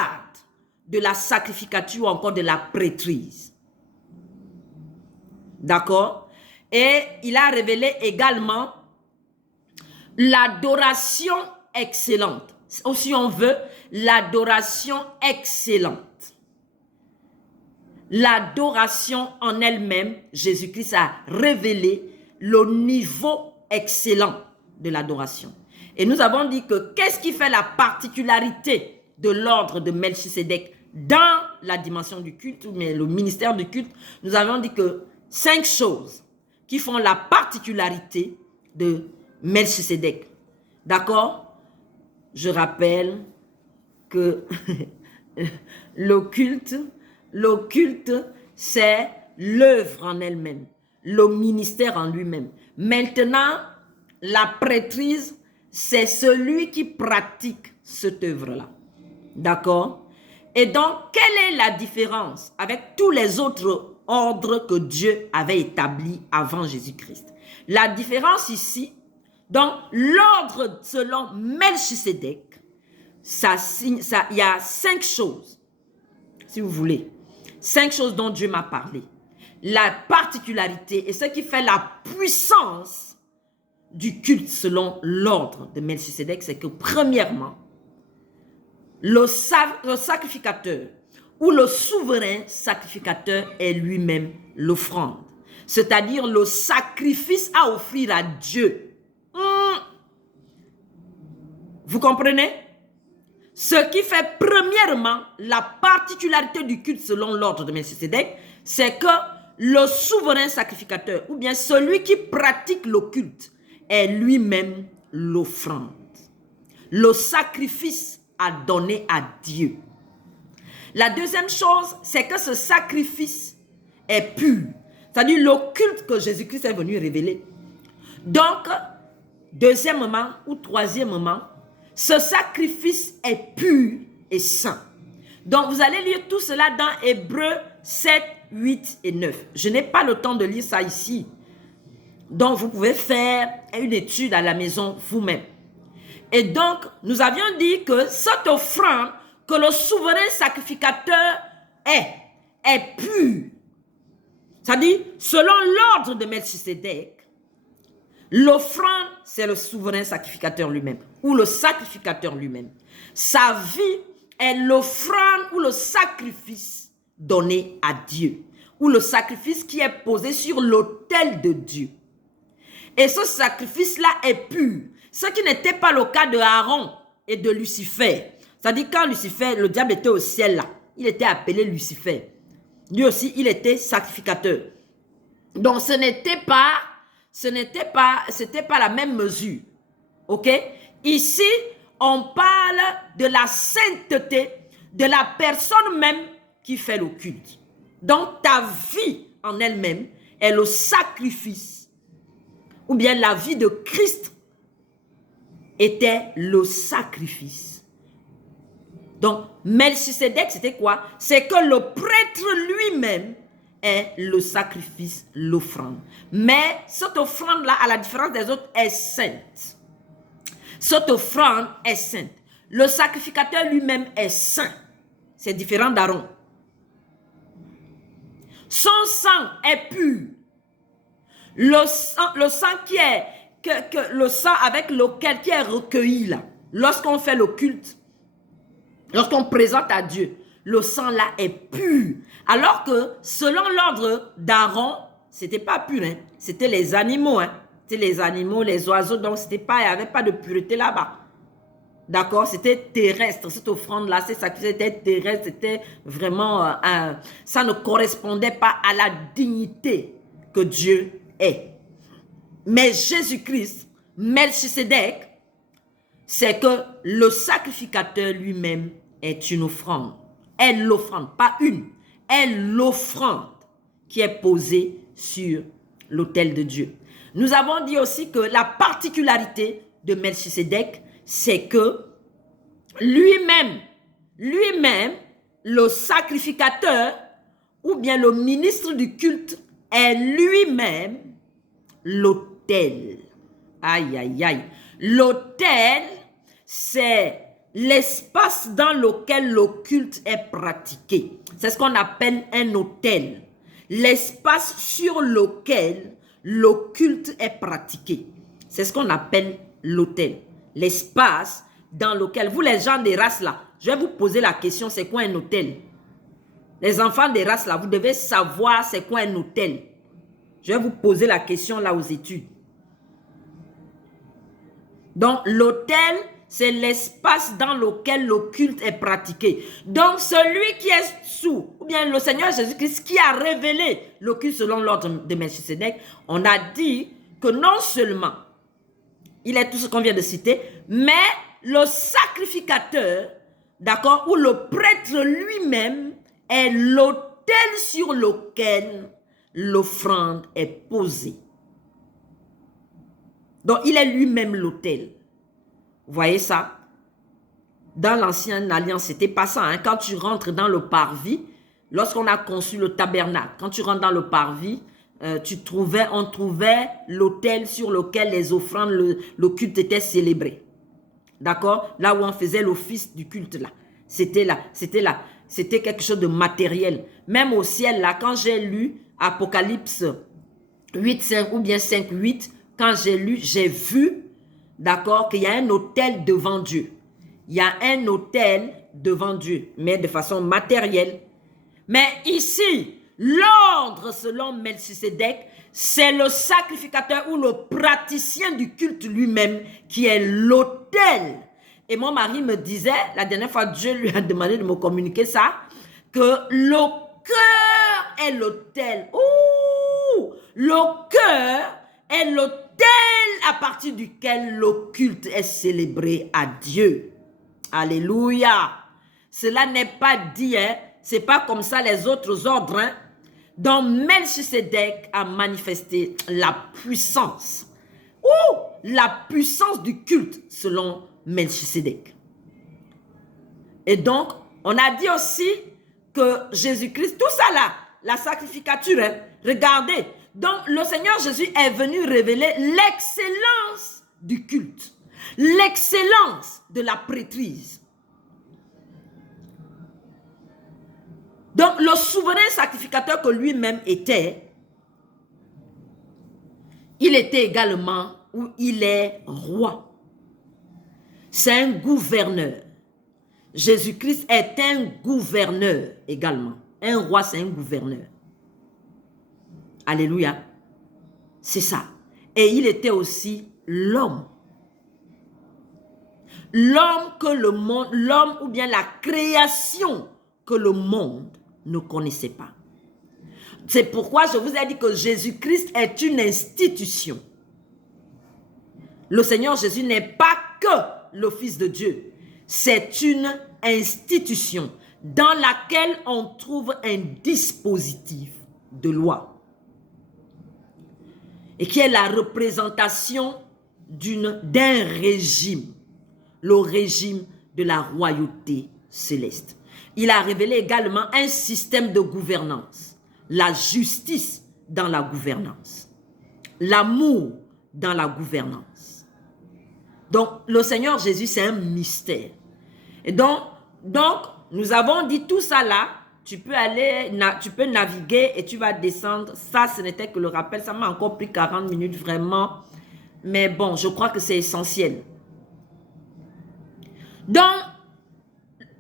de la sacrificature ou encore de la prêtrise. D'accord? Et il a révélé également l'adoration excellente. ou si on veut, l'adoration excellente. L'adoration en elle-même, Jésus-Christ a révélé le niveau excellent de l'adoration. Et nous avons dit que qu'est-ce qui fait la particularité de l'ordre de Melchisédek dans la dimension du culte, mais le ministère du culte? Nous avons dit que 5 choses qui font la particularité de Melchisédek. D'accord? Je rappelle que le culte, c'est l'œuvre en elle-même, le ministère en lui-même. Maintenant, la prêtrise, c'est celui qui pratique cette œuvre-là. D'accord? Et donc, quelle est la différence avec tous les autres ordres que Dieu avait établis avant Jésus-Christ? La différence ici, donc l'ordre selon Melchisédek, il y a 5 choses, si vous voulez. 5 choses dont Dieu m'a parlé. La particularité et ce qui fait la puissance du culte selon l'ordre de Melchisédek, c'est que premièrement, le sacrificateur ou le souverain sacrificateur est lui-même l'offrande. C'est-à-dire le sacrifice à offrir à Dieu. Vous comprenez? Ce qui fait premièrement la particularité du culte selon l'ordre de Melchisédek, c'est que le souverain sacrificateur ou bien celui qui pratique le culte est lui-même l'offrande. Le sacrifice à donner à Dieu. La deuxième chose, c'est que ce sacrifice est pur. C'est-à-dire le culte que Jésus-Christ est venu révéler. Donc, deuxièmement ou troisièmement, ce sacrifice est pur et saint. Donc, vous allez lire tout cela dans Hébreux 7, 8 et 9. Je n'ai pas le temps de lire ça ici. Donc, vous pouvez faire une étude à la maison vous-même. Et donc, nous avions dit que cette offrande que le souverain sacrificateur est pure. C'est-à-dire, selon l'ordre de Melchisédek, l'offrande, c'est le souverain sacrificateur lui-même, ou le sacrificateur lui-même. Sa vie est l'offrande ou le sacrifice donné à Dieu, ou le sacrifice qui est posé sur l'autel de Dieu. Et ce sacrifice-là est pur, ce qui n'était pas le cas de Aaron et de Lucifer. C'est-à-dire quand Lucifer, le diable était au ciel là, il était appelé Lucifer. Lui aussi, il était sacrificateur. Donc c'était pas la même mesure. Ok? Ici, on parle de la sainteté de la personne même qui fait le culte. Donc ta vie en elle-même est le sacrifice, ou bien la vie de Christ était le sacrifice. Donc Melchisédek, c'était quoi? C'est que le prêtre lui-même est le sacrifice, l'offrande. Mais cette offrande-là, à la différence des autres, est sainte. Cette offrande est sainte. Le sacrificateur lui-même est saint. C'est différent d'Aaron. Son sang est pur. Le sang avec lequel qui est recueilli là, lorsqu'on fait le culte, lorsqu'on présente à Dieu, le sang là est pur. Alors que selon l'ordre d'Aaron, c'était pas pur, hein? C'était les animaux, hein? C'était les animaux, les oiseaux, donc il n'y avait pas de pureté là-bas. D'accord? C'était terrestre, cette offrande-là, c'était terrestre, c'était vraiment, ça ne correspondait pas à la dignité que Dieu est. Mais Jésus-Christ, Melchisédek, c'est que le sacrificateur lui-même est une offrande. Est l'offrande, pas une, est l'offrande qui est posée sur l'autel de Dieu. Nous avons dit aussi que la particularité de Melchisédek, c'est que lui-même, le sacrificateur ou bien le ministre du culte est lui-même l'autel. Aïe, aïe, aïe. L'autel, c'est l'espace dans lequel le culte est pratiqué. C'est ce qu'on appelle un autel. L'espace sur lequel le culte est pratiqué. C'est ce qu'on appelle l'autel. L'espace dans lequel, vous les gens des races là, je vais vous poser la question, c'est quoi un hôtel? Les enfants des races là, vous devez savoir c'est quoi un hôtel. Je vais vous poser la question là aux études. Donc, l'autel, c'est l'espace dans lequel le culte est pratiqué. Donc, celui qui est sous, ou bien le Seigneur Jésus-Christ qui a révélé le culte selon l'ordre de Melchisedec, on a dit que non seulement il est tout ce qu'on vient de citer, mais le sacrificateur, d'accord, ou le prêtre lui-même est l'autel sur lequel l'offrande est posée. Donc, il est lui-même l'autel. Vous voyez ça? Dans l'ancienne alliance, c'était pas ça. Hein? Quand tu rentres dans le parvis, lorsqu'on a conçu le tabernacle, quand tu rentres dans le parvis, on trouvait l'autel sur lequel les offrandes, le culte était célébré. D'accord? Là où on faisait l'office du culte là. C'était quelque chose de matériel. Même au ciel là, quand j'ai lu Apocalypse 8.5 ou bien 5.8, quand j'ai lu, j'ai vu, d'accord, qu'il y a un autel devant Dieu. Il y a un autel devant Dieu, mais de façon matérielle. Mais ici, l'ordre selon Melchisedec, c'est le sacrificateur ou le praticien du culte lui-même qui est l'autel. Et mon mari me disait, la dernière fois, Dieu lui a demandé de me communiquer ça, que le cœur est l'autel. Ouh! Le cœur est l'autel à partir duquel le culte est célébré à Dieu. Alléluia. Cela n'est pas dit, hein? C'est pas comme ça les autres ordres. Hein? Donc Melchisedec a manifesté la puissance. Ou la puissance du culte selon Melchisedec. Et donc, on a dit aussi que Jésus-Christ, tout ça là, la sacrificature, hein? Regardez. Donc, le Seigneur Jésus est venu révéler l'excellence du culte, l'excellence de la prêtrise. Donc, le souverain sacrificateur que lui-même était, il était également, ou il est roi. C'est un gouverneur. Jésus-Christ est un gouverneur également. Un roi, c'est un gouverneur. Alléluia. C'est ça. Et il était aussi l'homme. L'homme que le monde, l'homme ou bien la création que le monde ne connaissait pas. C'est pourquoi je vous ai dit que Jésus-Christ est une institution. Le Seigneur Jésus n'est pas que le Fils de Dieu. C'est une institution dans laquelle on trouve un dispositif de loi. Et qui est la représentation d'un régime, le régime de la royauté céleste. Il a révélé également un système de gouvernance, la justice dans la gouvernance, l'amour dans la gouvernance. Donc, le Seigneur Jésus, c'est un mystère. Et donc, nous avons dit tout ça là. Tu peux naviguer et tu vas descendre. Ça, ce n'était que le rappel. Ça m'a encore pris 40 minutes vraiment. Mais bon, je crois que c'est essentiel. Donc,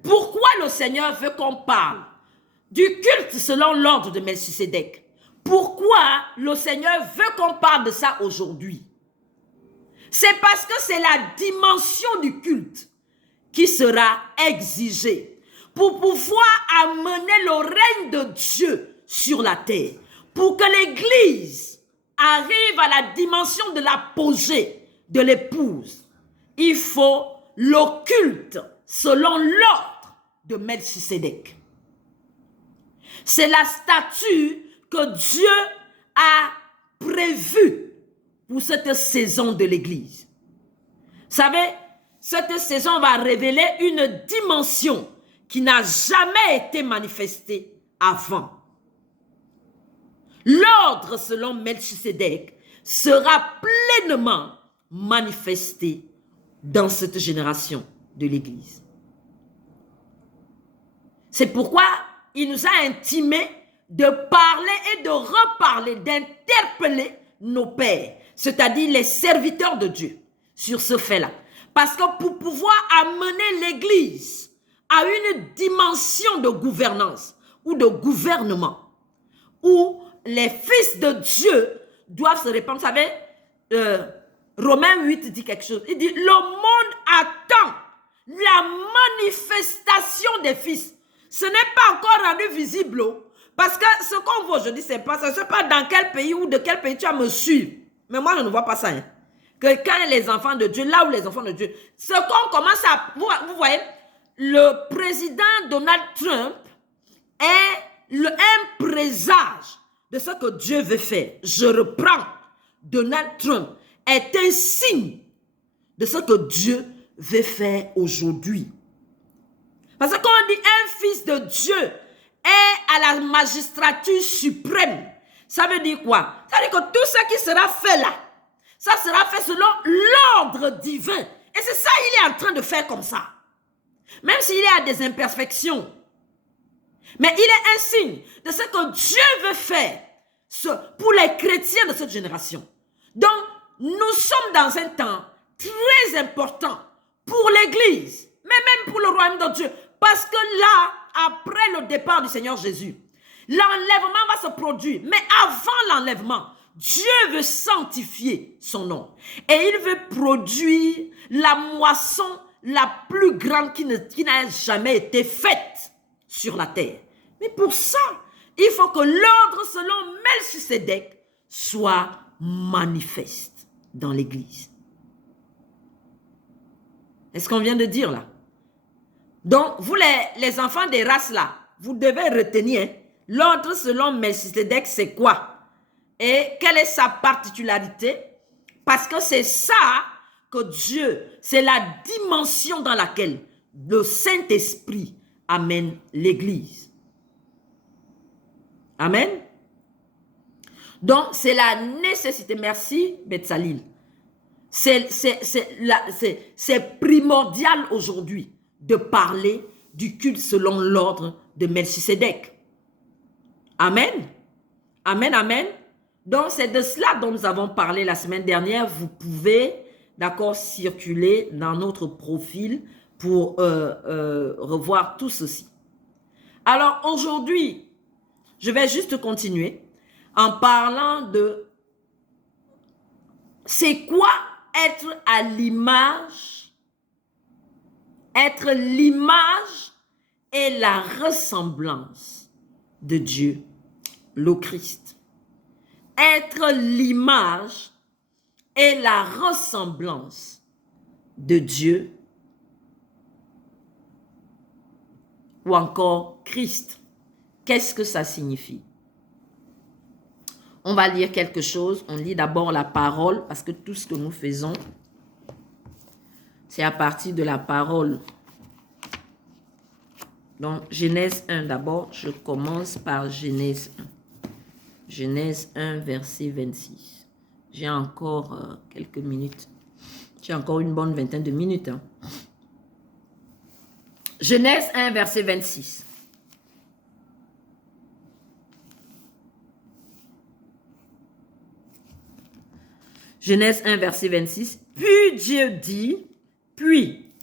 pourquoi le Seigneur veut qu'on parle du culte selon l'ordre de Melchisedec? Pourquoi le Seigneur veut qu'on parle de ça aujourd'hui? C'est parce que c'est la dimension du culte qui sera exigée pour pouvoir amener le règne de Dieu sur la terre. Pour que l'Église arrive à la dimension de l'apogée de l'épouse, il faut le culte selon l'ordre de Melchisedec. C'est la statue que Dieu a prévue pour cette saison de l'Église. Vous savez, cette saison va révéler une dimension qui n'a jamais été manifesté avant. L'ordre selon Melchisedec sera pleinement manifesté dans cette génération de l'Église. C'est pourquoi il nous a intimé de parler et de reparler, d'interpeller nos pères, c'est-à-dire les serviteurs de Dieu, sur ce fait-là. Parce que pour pouvoir amener l'Église à une dimension de gouvernance ou de gouvernement, où les fils de Dieu doivent se répandre. Vous savez, Romains 8 dit quelque chose. Il dit, le monde attend la manifestation des fils. Ce n'est pas encore rendu visible. Parce que ce qu'on voit aujourd'hui, c'est pas ça. Je ne sais pas dans quel pays ou de quel pays tu vas me suivre. Mais moi, je ne vois pas ça. Hein. Que quand les enfants de Dieu, là où les enfants de Dieu, ce qu'on commence à... Vous voyez, le président Donald Trump est un présage de ce que Dieu veut faire. Je reprends. Donald Trump est un signe de ce que Dieu veut faire aujourd'hui. Parce que quand on dit un fils de Dieu est à la magistrature suprême, ça veut dire quoi? Ça veut dire que tout ce qui sera fait là, ça sera fait selon l'ordre divin. Et c'est ça qu'il est en train de faire comme ça. Même s'il y a des imperfections. Mais il est un signe de ce que Dieu veut faire pour les chrétiens de cette génération. Donc, nous sommes dans un temps très important pour l'Église, mais même pour le royaume de Dieu. Parce que là, après le départ du Seigneur Jésus, l'enlèvement va se produire. Mais avant l'enlèvement, Dieu veut sanctifier son nom. Et il veut produire la moisson la plus grande qui n'a jamais été faite sur la terre. Mais pour ça, il faut que l'ordre selon Melchisédek soit manifeste dans l'Église. Est-ce qu'on vient de dire là? Donc, vous les enfants des races là, vous devez retenir l'ordre selon Melchisédek, c'est quoi? Et quelle est sa particularité? Parce que c'est ça que Dieu, c'est la dimension dans laquelle le Saint-Esprit amène l'Église. Amen. Donc, c'est la nécessité. Merci, Betsalil. C'est primordial aujourd'hui de parler du culte selon l'ordre de Melchisédek. Amen. Amen, amen. Donc, c'est de cela dont nous avons parlé la semaine dernière. Vous pouvez, d'accord, circuler dans notre profil pour revoir tout ceci. Alors, aujourd'hui, je vais juste continuer en parlant de c'est quoi être à l'image, être l'image et la ressemblance de Dieu, le Christ. Être l'image et la ressemblance de Dieu ou encore Christ. Qu'est-ce que ça signifie? On va lire quelque chose. On lit d'abord la parole parce que tout ce que nous faisons, c'est à partir de la parole. Donc, Genèse 1 d'abord. Je commence par Genèse 1. Genèse 1, verset 26. J'ai encore quelques minutes. J'ai encore une bonne vingtaine de minutes. Hein. Genèse 1, verset 26. Genèse 1, verset 26. Puis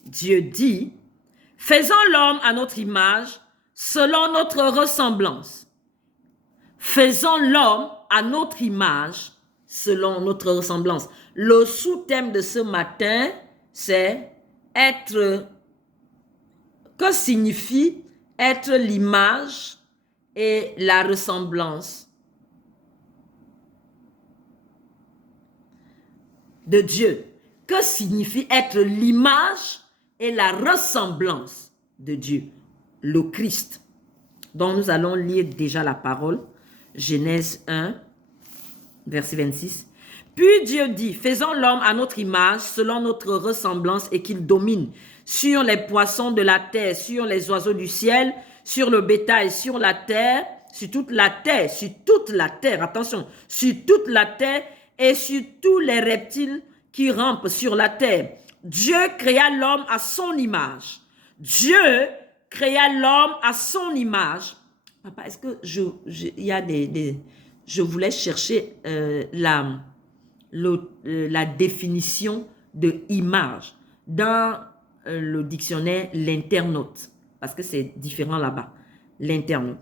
Dieu dit, faisons l'homme à notre image, selon notre ressemblance. Faisons l'homme à notre image, selon notre ressemblance. Le sous-thème de ce matin, c'est être. Que signifie être l'image et la ressemblance de Dieu? Que signifie être l'image et la ressemblance de Dieu? Le Christ. Donc nous allons lire déjà la parole. Genèse 1, verset 26. Puis Dieu dit, faisons l'homme à notre image, selon notre ressemblance, et qu'il domine sur les poissons de la terre, sur les oiseaux du ciel, sur le bétail, sur la terre, sur toute la terre, attention, sur toute la terre et sur tous les reptiles qui rampent sur la terre. Dieu créa l'homme à son image. Dieu créa l'homme à son image. Papa, est-ce que je voulais chercher la définition de image. dans le dictionnaire l'internaute. Parce que c'est différent là-bas. L'internaute.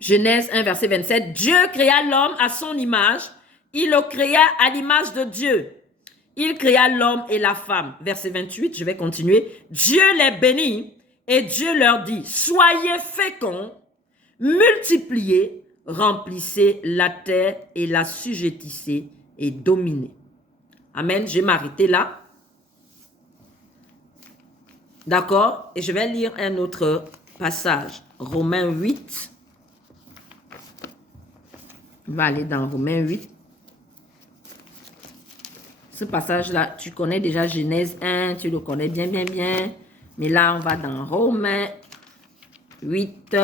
Genèse 1, verset 27. Dieu créa l'homme à son image. Il le créa à l'image de Dieu. Il créa l'homme et la femme. Verset 28, je vais continuer. Dieu les bénit et Dieu leur dit, soyez féconds, multipliez, remplissez la terre et la sujettissez et dominez. Amen, je vais m'arrêter là. D'accord? Et je vais lire un autre passage. Romains 8. On va aller dans Romains 8. Ce passage-là, tu connais déjà Genèse 1, tu le connais bien. Mais là, on va dans Romains 8.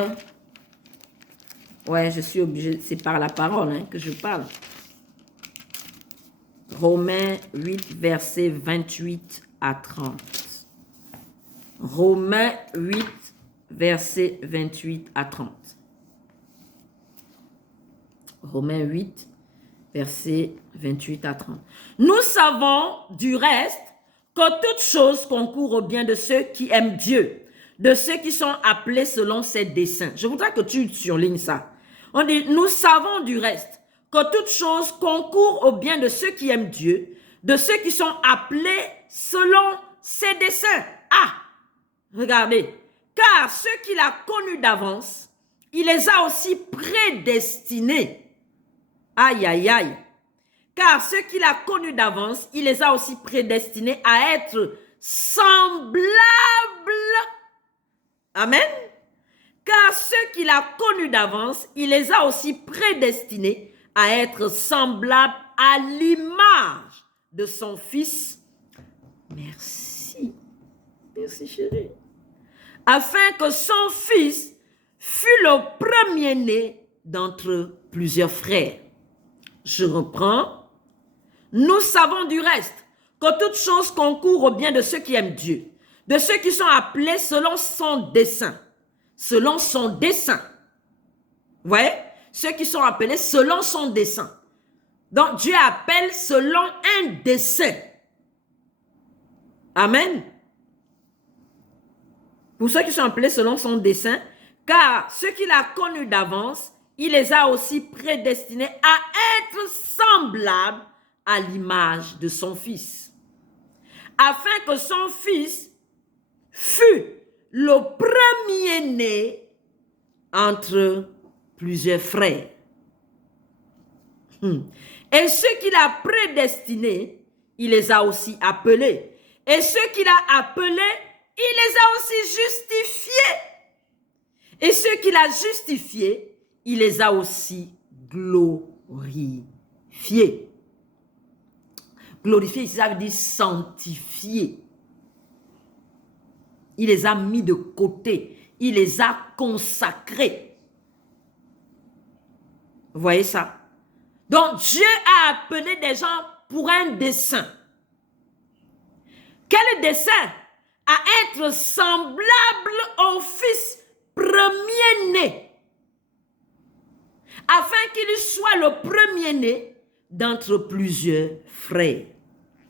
Ouais, je suis obligée, c'est par la parole que je parle. Romains 8, versets 28 à 30. Romains 8, versets 28 à 30. Romains 8, versets 28 à 30. Nous savons du reste que toute chose concourt au bien de ceux qui aiment Dieu, de ceux qui sont appelés selon ses desseins. Je voudrais que tu surlignes ça. On dit, nous savons du reste que toute chose concourt au bien de ceux qui aiment Dieu, de ceux qui sont appelés selon ses desseins. Ah, regardez. Car ceux qu'il a connus d'avance, il les a aussi prédestinés. Aïe, aïe, aïe. Car ceux qu'il a connus d'avance, il les a aussi prédestinés à être semblables. Amen. Car ceux qu'il a connus d'avance, il les a aussi prédestinés à être semblables à l'image de son Fils. Merci. Merci, chérie. Afin que son Fils fût le premier-né d'entre plusieurs frères. Je reprends. Nous savons du reste que toute chose concourt au bien de ceux qui aiment Dieu, de ceux qui sont appelés selon son dessein. Selon son dessein. Vous voyez? Ceux qui sont appelés selon son dessein. Donc Dieu appelle selon un dessein. Amen. Pour ceux qui sont appelés selon son dessein, car ceux qu'il a connus d'avance, il les a aussi prédestinés à être semblables à l'image de son Fils, afin que son Fils fût le premier-né entre plusieurs frères. Et ceux qu'il a prédestinés, il les a aussi appelés. Et ceux qu'il a appelés, il les a aussi justifiés. Et ceux qu'il a justifiés, il les a aussi glorifiés. Glorifier, ça veut dire sanctifier. Il les a mis de côté. Il les a consacrés. Vous voyez ça? Donc Dieu a appelé des gens pour un dessein. Quel dessein? À être semblable au Fils premier-né. Afin qu'il soit le premier-né d'entre plusieurs frères.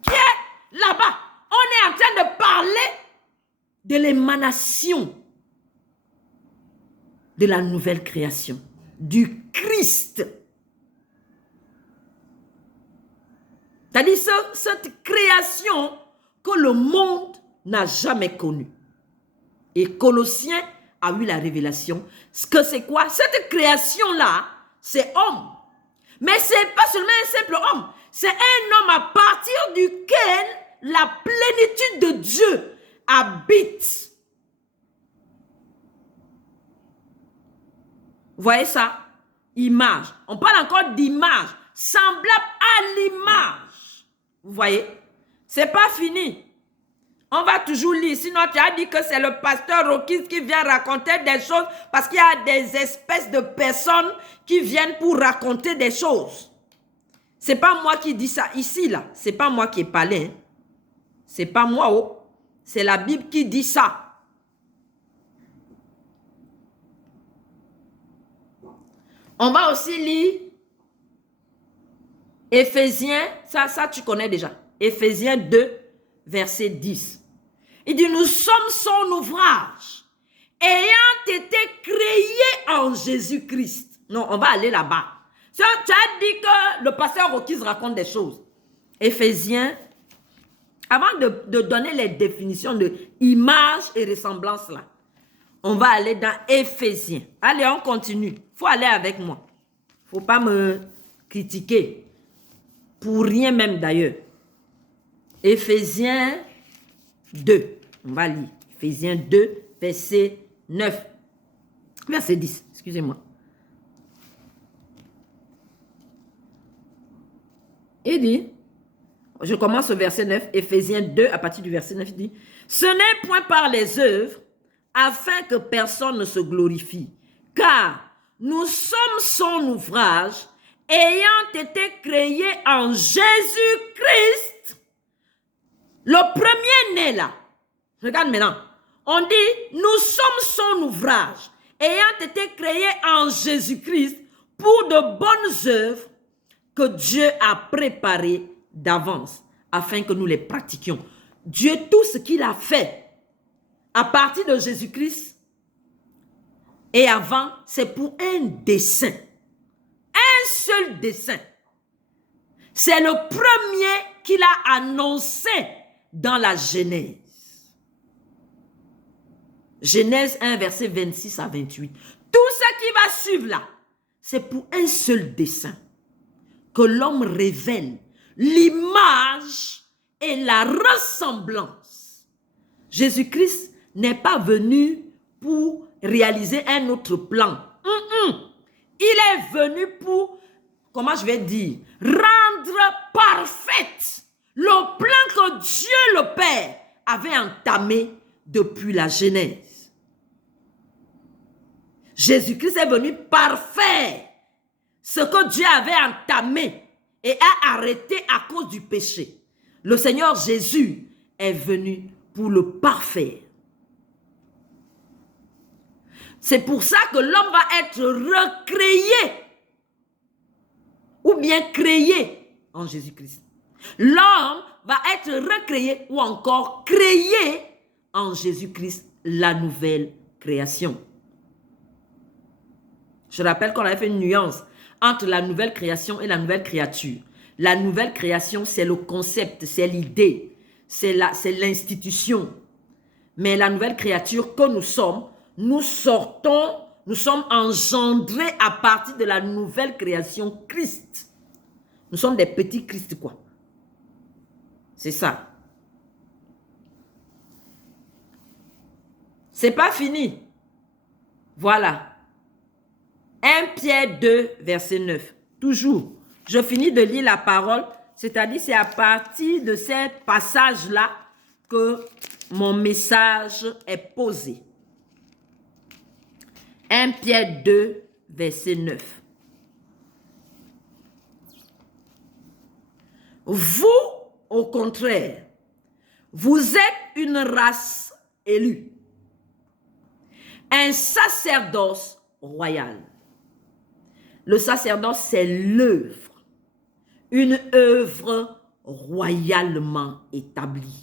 Qui est là-bas? On est en train de parler de l'émanation de la nouvelle création, du Christ. C'est-à-dire cette création que le monde n'a jamais connue. Et Colossiens a eu la révélation. Ce que c'est quoi? Cette création-là, c'est homme. Mais ce n'est pas seulement un simple homme. C'est un homme à partir duquel la plénitude de Dieu habite. Vous voyez ça? Image. On parle encore d'image. Semblable à l'image. Vous voyez? C'est pas fini. On va toujours lire. Sinon, tu as dit que c'est le pasteur Rokis qui vient raconter des choses parce qu'il y a des espèces de personnes qui viennent pour raconter des choses. C'est pas moi qui dis ça ici, là. C'est pas moi qui ai parlé. C'est pas moi, oh. C'est la Bible qui dit ça. On va aussi lire Éphésiens. Ça tu connais déjà. Éphésiens 2, verset 10. Il dit, nous sommes son ouvrage, ayant été créés en Jésus-Christ. Non, on va aller là-bas. Tu as dit que le pasteur Rokis raconte des choses. Éphésiens, avant de donner les définitions de image et ressemblance là, on va aller dans Éphésiens. Allez, on continue. Il faut aller avec moi. Il ne faut pas me critiquer. Pour rien même d'ailleurs. Éphésiens 2. On va lire. Éphésiens 2, verset 9. Verset 10, excusez-moi. Il dit, je commence au verset 9, Éphésiens 2, à partir du verset 9, il dit, « Ce n'est point par les œuvres, afin que personne ne se glorifie, car nous sommes son ouvrage, ayant été créés en Jésus-Christ, le premier-né là. » Regarde maintenant. On dit, nous sommes son ouvrage, ayant été créés en Jésus-Christ pour de bonnes œuvres que Dieu a préparées d'avance, afin que nous les pratiquions. Dieu, tout ce qu'il a fait à partir de Jésus-Christ et avant, c'est pour un dessein. Un seul dessein. C'est le premier qu'il a annoncé dans la Genèse. Genèse 1, verset 26 à 28. Tout ce qui va suivre là, c'est pour un seul dessein. Que l'homme révèle l'image et la ressemblance. Jésus-Christ n'est pas venu pour réaliser un autre plan. Il est venu pour, comment je vais dire, rendre parfaite le plan que Dieu le Père avait entamé depuis la Genèse. Jésus-Christ est venu parfaire ce que Dieu avait entamé et a arrêté à cause du péché. Le Seigneur Jésus est venu pour le parfaire. C'est pour ça que l'homme va être recréé ou bien créé en Jésus-Christ. L'homme va être recréé ou encore créé en Jésus-Christ, la nouvelle création. Je rappelle qu'on avait fait une nuance entre la nouvelle création et la nouvelle créature. La nouvelle création, c'est le concept, c'est l'idée, c'est l'institution. Mais la nouvelle créature que nous sommes engendrés à partir de la nouvelle création Christ. Nous sommes des petits Christ, quoi. C'est ça. C'est pas fini. Voilà. 1 Pierre 2, verset 9. Toujours. Je finis de lire la parole. C'est-à-dire, c'est à partir de ces passages-là que mon message est posé. 1 Pierre 2, verset 9. Vous, au contraire, vous êtes une race élue, un sacerdoce royal. Le sacerdoce, c'est l'œuvre, une œuvre royalement établie.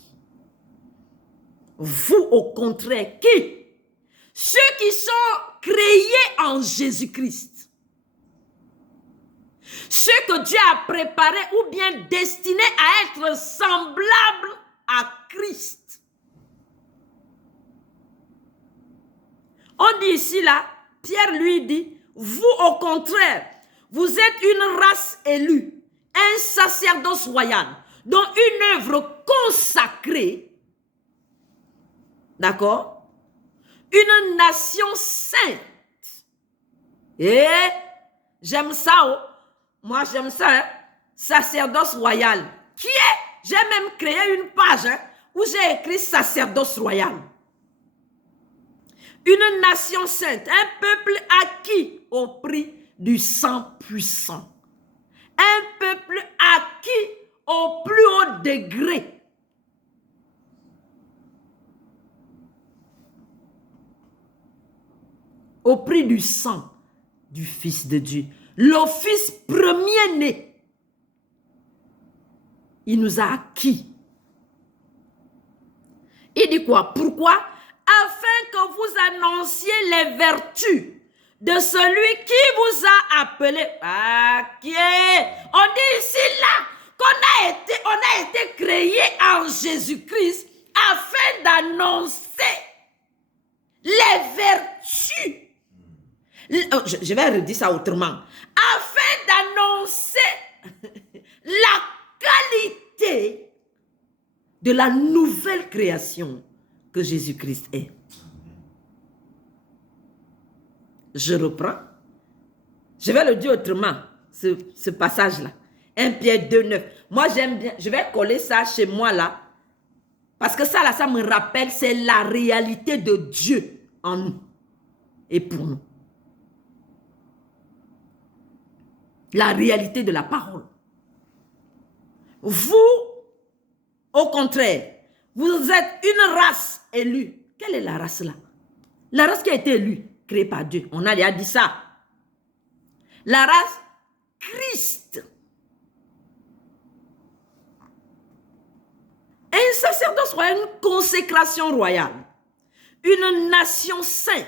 Vous, au contraire, qui? Ceux qui sont créés en Jésus-Christ. Ceux que Dieu a préparés ou bien destinés à être semblables à Christ. On dit ici là, Pierre lui dit, vous au contraire, vous êtes une race élue, un sacerdoce royal, dont une œuvre consacrée, d'accord? Une nation sainte. Et j'aime ça, oh. Moi j'aime ça, hein? Sacerdoce royal. Qui est? J'ai même créé une page où j'ai écrit sacerdoce royal. Une nation sainte, un peuple acquis au prix du sang puissant. Un peuple acquis au plus haut degré. Au prix du sang du Fils de Dieu. Le Fils premier-né. il nous a acquis. Il dit quoi? Pourquoi? Afin que vous annonciez les vertus de celui qui vous a appelé. On dit ici là qu'on a été créé en Jésus-Christ afin d'annoncer les vertus. Je vais redire ça autrement. Afin d'annoncer la qualité de la nouvelle création que Jésus-Christ est. Je reprends. Je vais le dire autrement, ce passage-là. 1 Pierre 2, 9. Moi, j'aime bien. Je vais coller ça chez moi, là. Parce que ça, là, ça me rappelle, c'est la réalité de Dieu en nous et pour nous. La réalité de la parole. Vous, au contraire, vous êtes une race élue. Quelle est la race là? La race qui a été élue, créée par Dieu. On a déjà dit ça. La race Christ. Un sacerdoce royal, une consécration royale. Une nation sainte.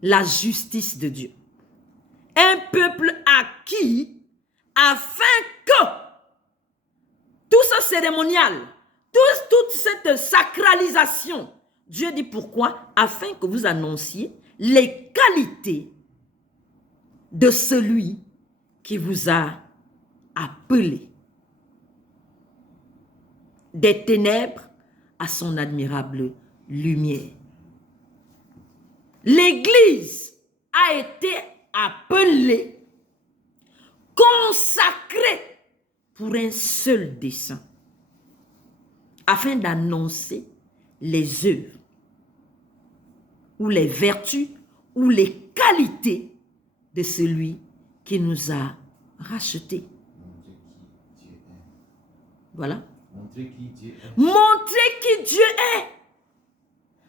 La justice de Dieu. Un peuple acquis afin que tout ce cérémonial, toute cette sacralisation, Dieu dit pourquoi? Afin que vous annonciez les qualités de celui qui vous a appelé des ténèbres à son admirable lumière. L'Église a été appelée, consacrée pour un seul dessein, afin d'annoncer les œuvres ou les vertus ou les qualités de celui qui nous a rachetés. Voilà. Montrer qui Dieu est. Montrer qui Dieu est.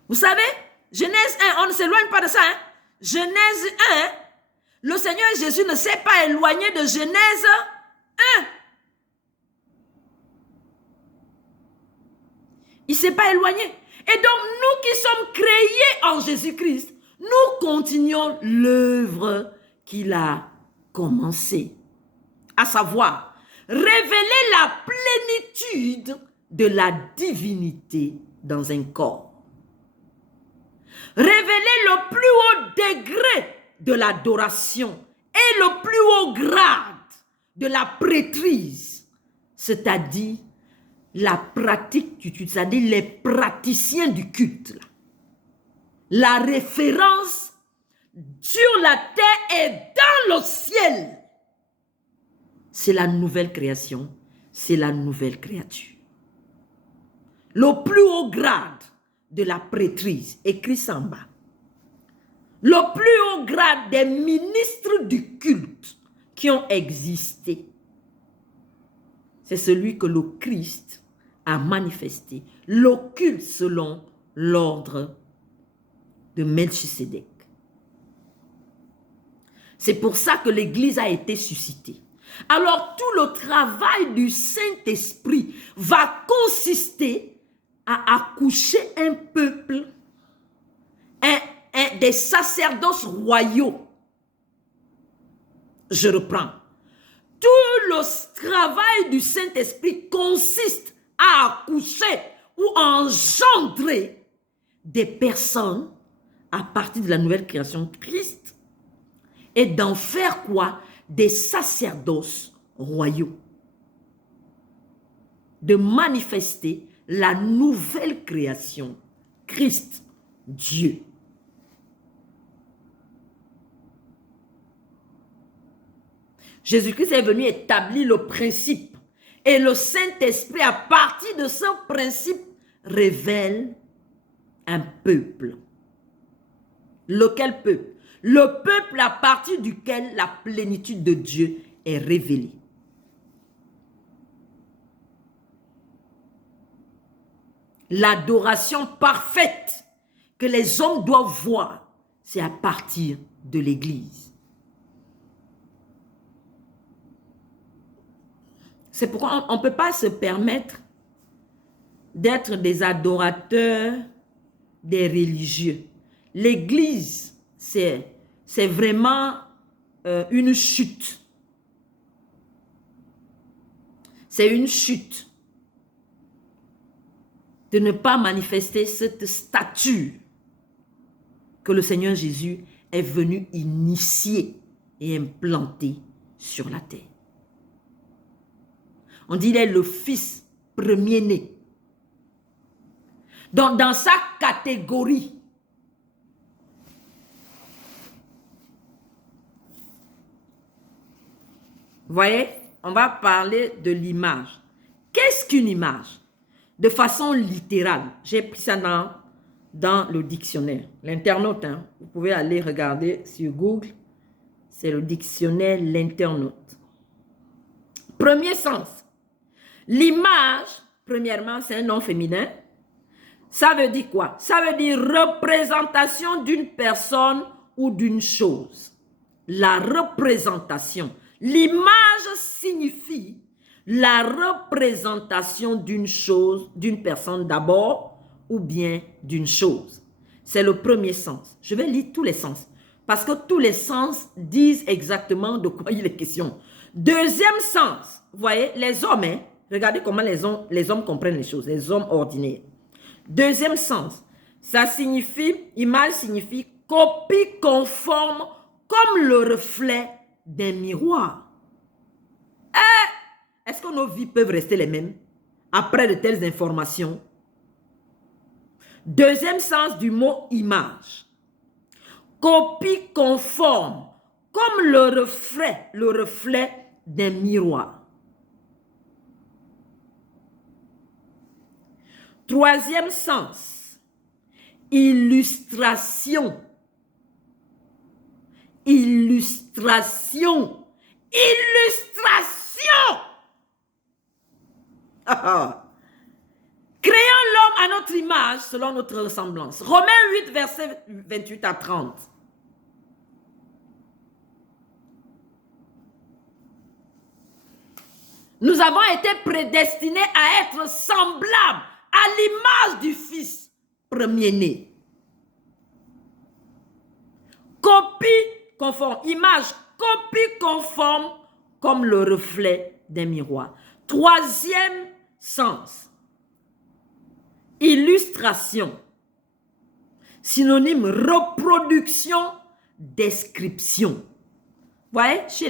Vous savez, Genèse 1, on ne s'éloigne pas de ça. Hein? Genèse 1, le Seigneur Jésus ne s'est pas éloigné de Genèse 1. Il ne s'est pas éloigné. Et donc, nous qui sommes créés en Jésus-Christ, nous continuons l'œuvre qu'il a commencée. À savoir, révéler la plénitude de la divinité dans un corps. Révéler le plus haut degré de l'adoration et le plus haut grade de la prêtrise, c'est-à-dire la pratique du culte, c'est-à-dire les praticiens du culte. Là. La référence sur la terre et dans le ciel. C'est la nouvelle création, c'est la nouvelle créature. Le plus haut grade de la prêtrise, écrit ça en bas. Le plus haut grade des ministres du culte qui ont existé, c'est celui que le Christ a manifesté, le culte selon l'ordre de Melchisédek. C'est pour ça que l'Église a été suscitée. Alors tout le travail du Saint-Esprit va consister à accoucher un peuple, des sacerdoces royaux. Je reprends. Tout le travail du Saint-Esprit consiste à accoucher ou à engendrer des personnes à partir de la nouvelle création de Christ et d'en faire quoi? Des sacerdoces royaux. De manifester la nouvelle création, Christ, Dieu. Jésus-Christ est venu établir le principe et le Saint-Esprit, à partir de ce principe, révèle un peuple. Lequel peuple? Le peuple à partir duquel la plénitude de Dieu est révélée. L'adoration parfaite que les hommes doivent voir, c'est à partir de l'Église. C'est pourquoi on ne peut pas se permettre d'être des adorateurs des religieux. L'Église, c'est vraiment une chute. C'est une chute de ne pas manifester cette stature que le Seigneur Jésus est venu initier et implanter sur la terre. On dit qu'il est le fils premier-né. Donc, dans sa catégorie, vous voyez, on va parler de l'image. Qu'est-ce qu'une image? De façon littérale, j'ai pris ça dans le dictionnaire. L'internaute, hein, vous pouvez aller regarder sur Google, c'est le dictionnaire l'internaute. Premier sens, l'image, premièrement, c'est un nom féminin. Ça veut dire quoi? Ça veut dire représentation d'une personne ou d'une chose. La représentation. L'image signifie la représentation d'une chose, d'une personne d'abord, ou bien d'une chose. C'est le premier sens. Je vais lire tous les sens, parce que tous les sens disent exactement de quoi il est question. Deuxième sens, vous voyez, les hommes, hein, regardez comment les hommes comprennent les choses, les hommes ordinaires. Deuxième sens, ça signifie, image signifie copie conforme comme le reflet d'un miroir. Est-ce que nos vies peuvent rester les mêmes après de telles informations? Deuxième sens du mot image. Copie conforme, comme le reflet d'un miroir. Troisième sens, illustration. Illustration. Illustration. Créons l'homme à notre image selon notre ressemblance. Romains 8, versets 28 à 30. Nous avons été prédestinés à être semblables à l'image du Fils premier-né. Copie conforme, image, copie conforme comme le reflet d'un miroir. Troisième sens, illustration, synonyme reproduction, description. Vous voyez, chez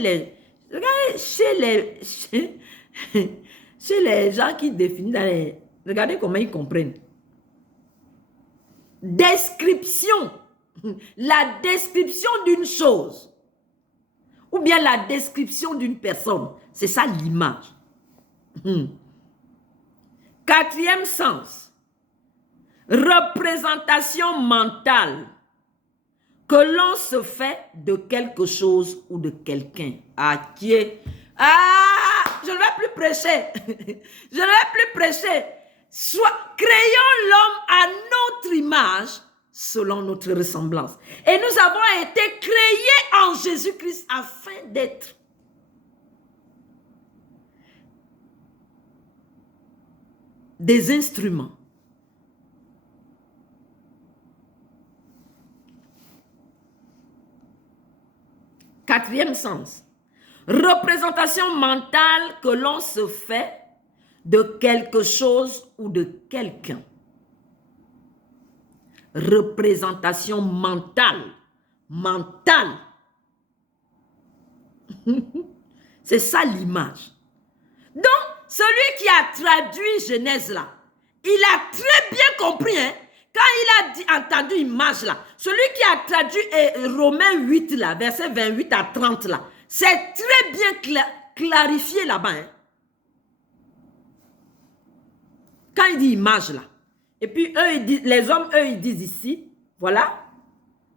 les gens qui définissent, regardez comment ils comprennent. Description, la description d'une chose, ou bien la description d'une personne, c'est ça l'image. Quatrième sens, représentation mentale que l'on se fait de quelque chose ou de quelqu'un. Je ne vais plus prêcher. Je ne vais plus prêcher. Créons l'homme à notre image selon notre ressemblance. Et nous avons été créés en Jésus-Christ afin d'être des instruments. Quatrième sens, représentation mentale que l'on se fait de quelque chose ou de quelqu'un. Représentation mentale. Mentale. C'est ça l'image. Donc, celui qui a traduit Genèse là, il a très bien compris, hein, quand il a entendu image là, celui qui a traduit Romains 8 là, verset 28 à 30 là, c'est très bien clarifié là-bas. Hein. Quand il dit image là, et puis eux, ils disent, les hommes, eux, ils disent ici, voilà,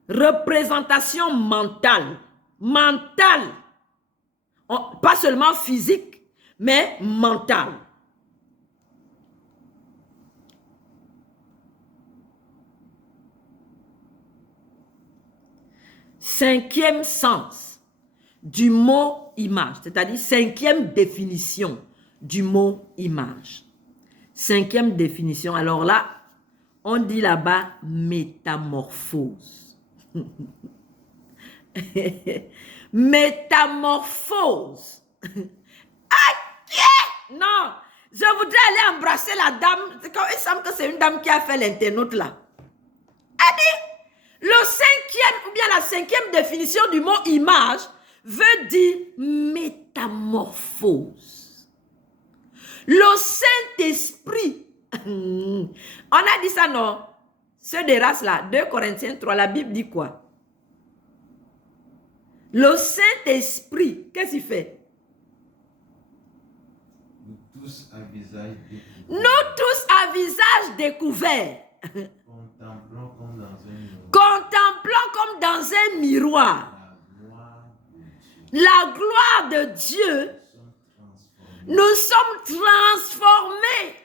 représentation mentale. Mentale. Pas seulement physique, mais mentale. Cinquième sens du mot image, c'est-à-dire cinquième définition du mot image. 5e définition. Alors là, on dit là-bas métamorphose. Métamorphose. Ok! Non, je voudrais aller embrasser la dame. Il semble que c'est une dame qui a fait l'internaute là. Elle dit, le 5e ou bien la 5e définition du mot image veut dire métamorphose. Le Saint-Esprit. On a dit ça, non? Ceux des races là, 2 Corinthiens 3, la Bible dit quoi? Le Saint-Esprit, qu'est-ce qu'il fait? Nous tous à visage découvert. Nous tous à visage découvert. Contemplant comme dans un miroir. Contemplant comme dans un miroir. La gloire de Dieu. Nous sommes transformés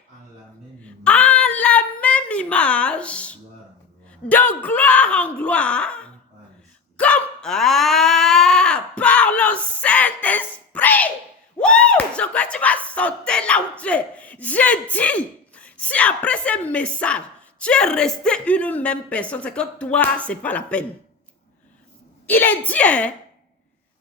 en la même image, de gloire en gloire, comme par le Saint-Esprit. Je crois que tu vas sauter là où tu es. J'ai dit, si après ces messages, tu es resté une même personne, c'est que toi, c'est pas la peine. Il est dit, hein,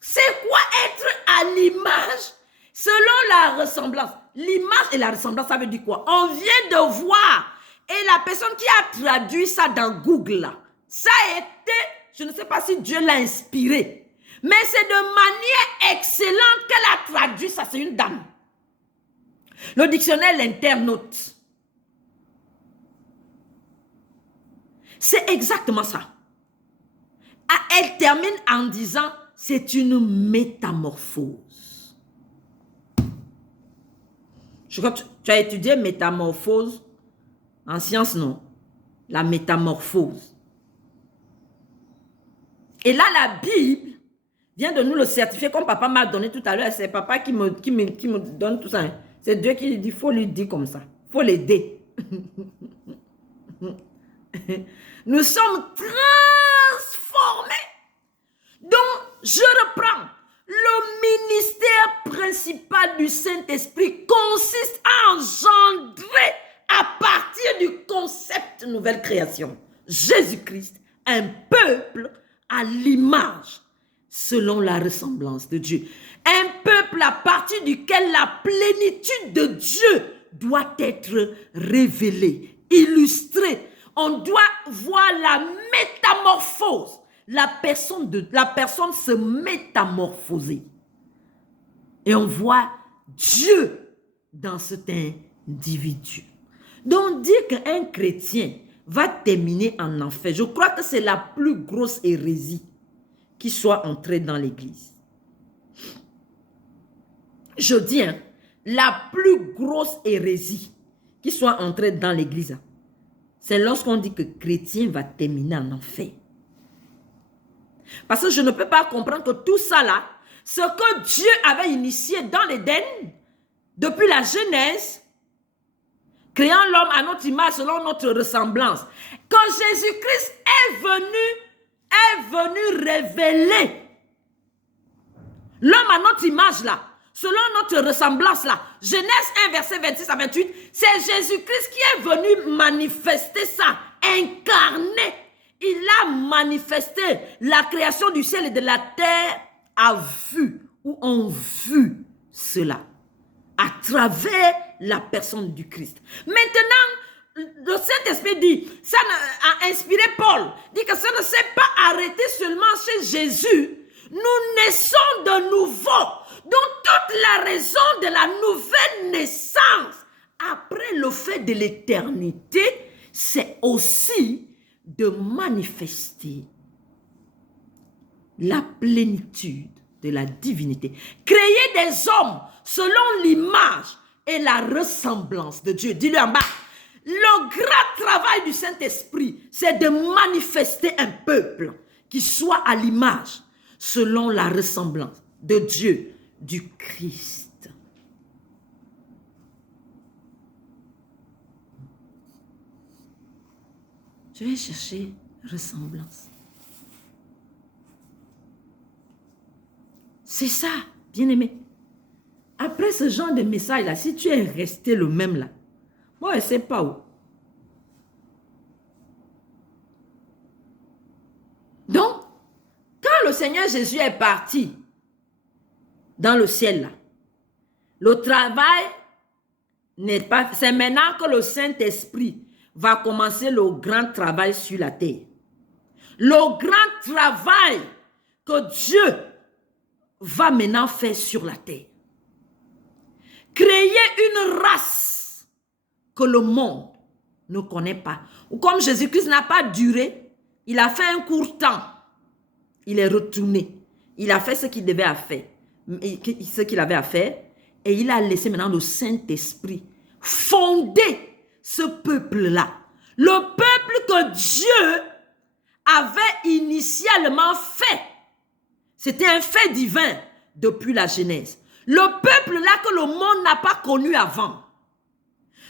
c'est quoi être à l'image selon la ressemblance? L'image et la ressemblance, ça veut dire quoi? On vient de voir. Et la personne qui a traduit ça dans Google, là, ça a été, je ne sais pas si Dieu l'a inspiré, mais c'est de manière excellente qu'elle a traduit ça. C'est une dame. Le dictionnaire l'internaute. C'est exactement ça. Elle termine en disant, c'est une métamorphose. Je crois que tu as étudié métamorphose en sciences, non? La métamorphose. Et là, la Bible vient de nous le certifier, comme papa m'a donné tout à l'heure. C'est papa qui me donne tout ça. Hein. C'est Dieu qui lui dit, il faut lui dire comme ça. Il faut l'aider. Nous sommes transformés. Donc, je reprends. Le ministère principal du Saint-Esprit consiste à engendrer à partir du concept nouvelle création. Jésus-Christ, un peuple à l'image, selon la ressemblance de Dieu. Un peuple à partir duquel la plénitude de Dieu doit être révélée, illustrée. On doit voir la métamorphose. La personne se métamorphoser. Et on voit Dieu dans cet individu. Donc dire qu'un chrétien va terminer en enfer, je crois que c'est la plus grosse hérésie qui soit entrée dans l'église. Je dis, hein, la plus grosse hérésie qui soit entrée dans l'église, c'est lorsqu'on dit que chrétien va terminer en enfer. Parce que je ne peux pas comprendre que tout ça là, ce que Dieu avait initié dans l'Éden, depuis la Genèse, créant l'homme à notre image, selon notre ressemblance, que Jésus-Christ est venu révéler l'homme à notre image là, selon notre ressemblance là. Genèse 1, verset 26 à 28, c'est Jésus-Christ qui est venu manifester ça, incarner. Il a manifesté la création du ciel et de la terre à vue, ou on vu cela, à travers la personne du Christ. Maintenant, le Saint-Esprit dit, ça a inspiré Paul, dit que ça ne s'est pas arrêté seulement chez Jésus, nous naissons de nouveau. Donc toute la raison de la nouvelle naissance, après le fait de l'éternité, c'est aussi de manifester la plénitude de la divinité. Créer des hommes selon l'image et la ressemblance de Dieu. Dis-le en bas. Le grand travail du Saint-Esprit, c'est de manifester un peuple qui soit à l'image selon la ressemblance de Dieu, du Christ. Je vais chercher ressemblance. C'est ça, bien-aimé. Après ce genre de message là, si tu es resté le même là, moi je ne sais pas où. Donc, quand le Seigneur Jésus est parti dans le ciel là, le travail n'est pas... C'est maintenant que le Saint-Esprit va commencer le grand travail sur la terre. Le grand travail que Dieu va maintenant faire sur la terre. Créer une race que le monde ne connaît pas. Ou comme Jésus-Christ n'a pas duré, il a fait un court temps. Il est retourné. Il a fait ce qu'il devait faire. Ce qu'il avait à faire. Et il a laissé maintenant le Saint-Esprit fonder ce peuple-là. Le peuple que Dieu avait initialement fait. C'était un fait divin depuis la Genèse. Le peuple-là que le monde n'a pas connu avant.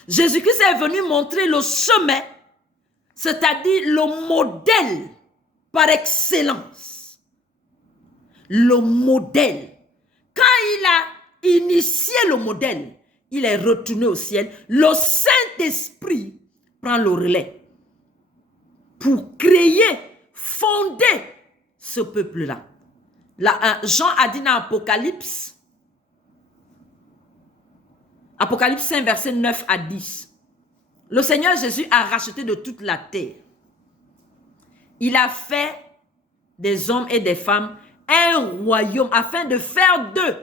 Jésus-Christ est venu montrer le chemin, c'est-à-dire le modèle par excellence. Le modèle. Quand il a initié le modèle, il est retourné au ciel. Le Saint-Esprit prend le relais pour créer, fonder ce peuple-là. Jean a dit dans Apocalypse 5, verset 9 à 10. Le Seigneur Jésus a racheté de toute la terre. Il a fait des hommes et des femmes un royaume afin de faire d'eux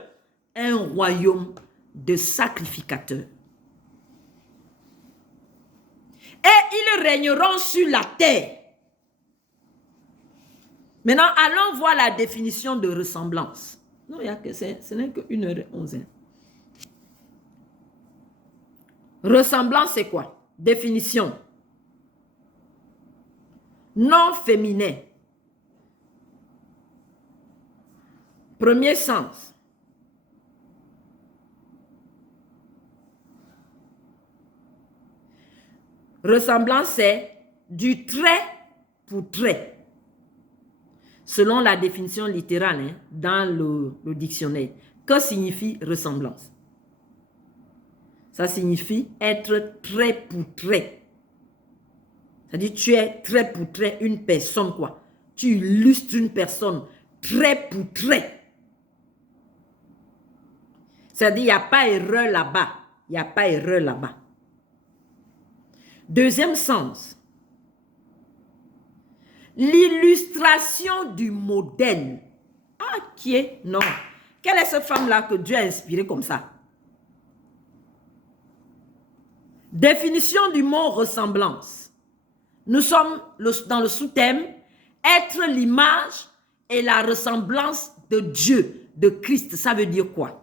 un royaume de sacrificateurs. Et ils régneront sur la terre. Maintenant, allons voir la définition de ressemblance. Non, ce n'est que 1h11. Ressemblance, c'est quoi? Définition. Non féminin. Premier sens. Ressemblance, c'est du trait pour trait. Selon la définition littérale dans le dictionnaire. Que signifie ressemblance? Ça signifie être trait pour trait. C'est-à-dire tu es trait pour trait une personne, quoi. Tu illustres une personne trait pour trait. C'est-à-dire il n'y a pas erreur là-bas. Il n'y a pas erreur là-bas. Deuxième sens. L'illustration du modèle. Ah, qui est? Non. Quelle est cette femme-là que Dieu a inspirée comme ça? Définition du mot ressemblance. Nous sommes dans le sous-thème être l'image et la ressemblance de Dieu, de Christ. Ça veut dire quoi?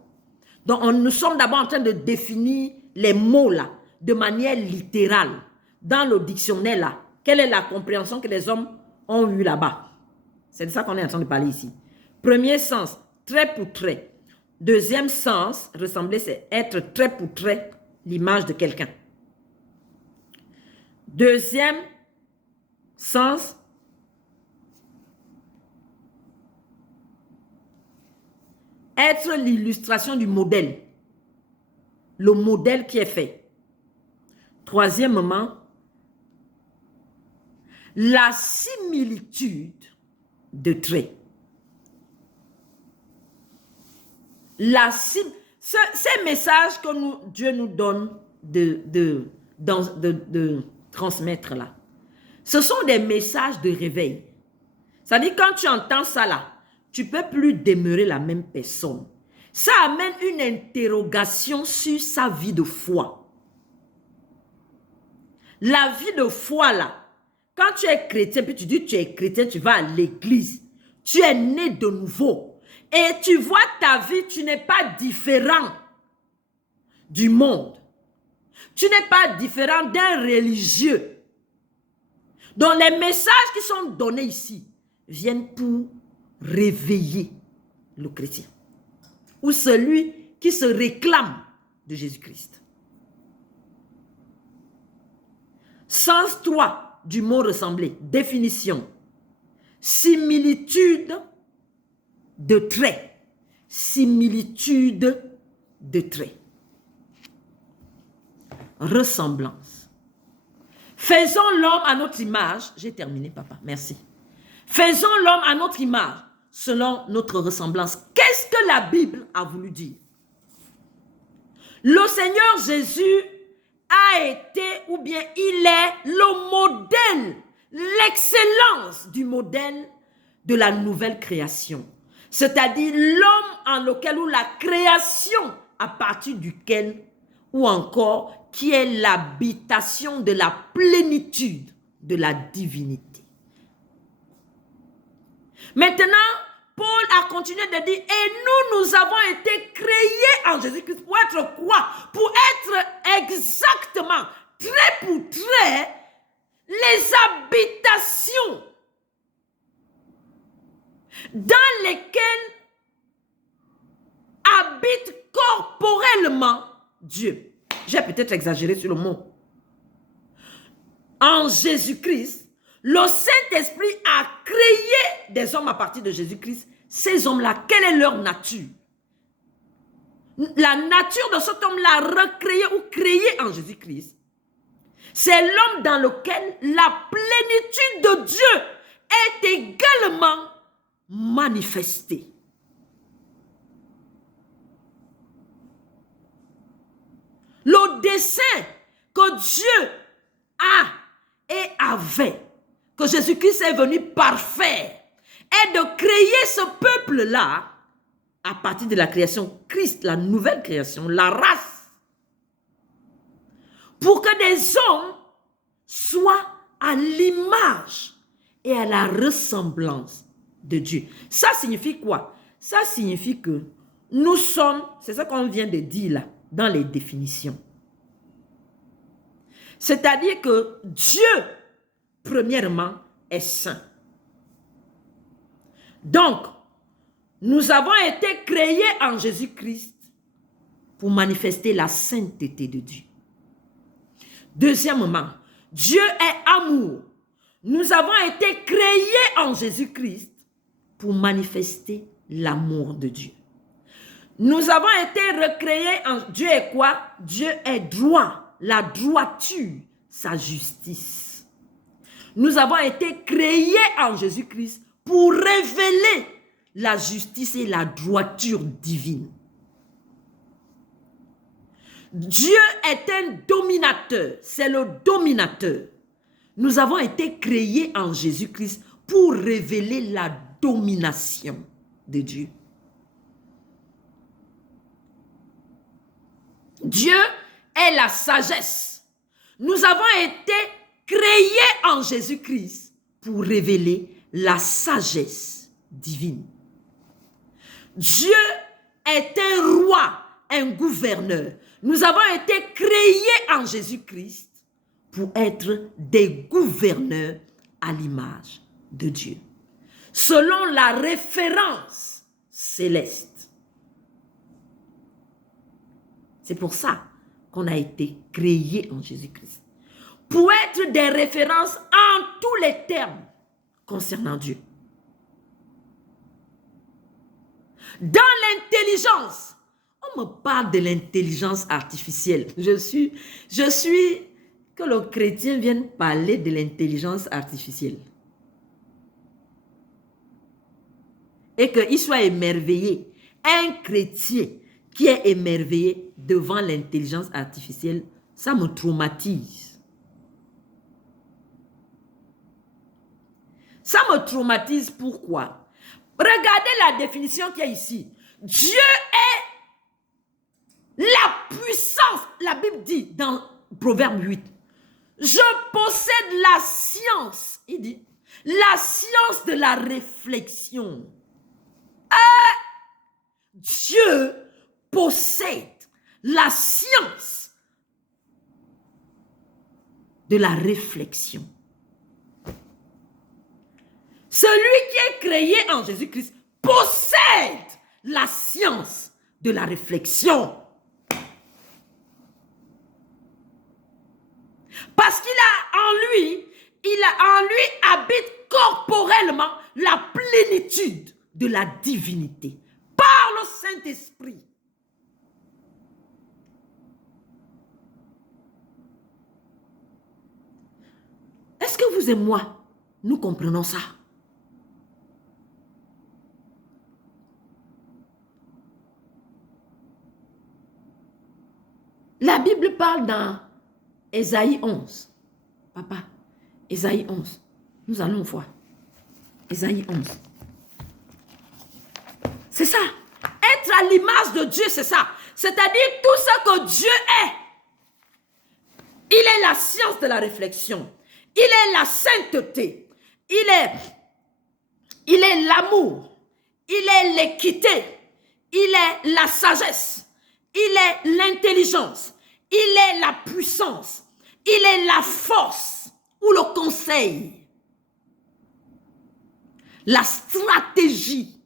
Donc, nous sommes d'abord en train de définir les mots là, de manière littérale. Dans le dictionnaire là, quelle est la compréhension que les hommes ont eue là-bas? C'est de ça qu'on est en train de parler ici. Premier sens, trait pour trait. Deuxième sens, ressembler, c'est être trait pour trait l'image de quelqu'un. Deuxième sens, être l'illustration du modèle. Le modèle qui est fait. Troisièmement, la similitude de traits. Ces messages que Dieu nous donne de transmettre là, ce sont des messages de réveil. C'est-à-dire quand tu entends ça là, tu ne peux plus demeurer la même personne. Ça amène une interrogation sur sa vie de foi. La vie de foi là, quand tu es chrétien, puis tu dis que tu es chrétien, tu vas à l'église, tu es né de nouveau. Et tu vois ta vie, tu n'es pas différent du monde. Tu n'es pas différent d'un religieux. Donc les messages qui sont donnés ici viennent pour réveiller le chrétien. Ou celui qui se réclame de Jésus-Christ. Sens 3 du mot ressembler. Définition. Similitude de traits. Similitude de traits. Ressemblance. Faisons l'homme à notre image. J'ai terminé, papa. Merci. Faisons l'homme à notre image, selon notre ressemblance. Qu'est-ce que la Bible a voulu dire? Le Seigneur Jésus a été, ou bien il est le modèle, l'excellence du modèle de la nouvelle création. C'est-à-dire l'homme en lequel, ou la création à partir duquel, ou encore qui est l'habitation de la plénitude de la divinité. Maintenant, Paul a continué de dire, et nous avons été créés en Jésus-Christ pour être quoi? Pour être exactement, trait pour trait, les habitations dans lesquelles habite corporellement Dieu. J'ai peut-être exagéré sur le mot. En Jésus-Christ, le Saint-Esprit a créé des hommes à partir de Jésus-Christ. Ces hommes-là, quelle est leur nature? La nature de cet homme-là recréé ou créé en Jésus-Christ, c'est l'homme dans lequel la plénitude de Dieu est également manifestée. Le dessein que Dieu a et avait, que Jésus-Christ est venu parfaire, est de créer ce peuple-là à partir de la création Christ, la nouvelle création, la race, pour que des hommes soient à l'image et à la ressemblance de Dieu. Ça signifie quoi? Ça signifie que nous sommes, c'est ce qu'on vient de dire là, dans les définitions. C'est-à-dire que Dieu, premièrement, est saint. Donc, nous avons été créés en Jésus-Christ pour manifester la sainteté de Dieu. Deuxièmement, Dieu est amour. Nous avons été créés en Jésus-Christ pour manifester l'amour de Dieu. Nous avons été recréés en Dieu est quoi? Dieu est droit, la droiture, sa justice. Nous avons été créés en Jésus-Christ pour révéler la justice et la droiture divine. Dieu est un dominateur, c'est le dominateur. Nous avons été créés en Jésus-Christ pour révéler la domination de Dieu. Dieu est la sagesse. Nous avons été créés en Jésus-Christ pour révéler la sagesse divine. Dieu est un roi, un gouverneur. Nous avons été créés en Jésus-Christ pour être des gouverneurs à l'image de Dieu, selon la référence céleste. C'est pour ça qu'on a été créés en Jésus-Christ, pour être des références en tous les termes concernant Dieu. Dans l'intelligence, on me parle de l'intelligence artificielle. Je suis que le chrétien vienne parler de l'intelligence artificielle. Et qu'il soit émerveillé. Un chrétien qui est émerveillé devant l'intelligence artificielle, ça me traumatise. Ça me traumatise pourquoi? Regardez la définition qu'il y a ici. Dieu est la puissance. La Bible dit dans Proverbe 8, je possède la science. Il dit, la science de la réflexion. Dieu possède la science de la réflexion. Celui qui est créé en Jésus-Christ possède la science de la réflexion. Parce qu'il a en lui habite corporellement la plénitude de la divinité par le Saint-Esprit. Est-ce que vous et moi, nous comprenons ça? La Bible parle dans Ésaïe 11. Papa, Ésaïe 11. Nous allons voir. Ésaïe 11. C'est ça. Être à l'image de Dieu, c'est ça. C'est-à-dire tout ce que Dieu est. Il est la science de la réflexion. Il est la sainteté. Il est l'amour. Il est l'équité. Il est la sagesse. Il est l'intelligence. Il est la puissance. Il est la force ou le conseil. La stratégie.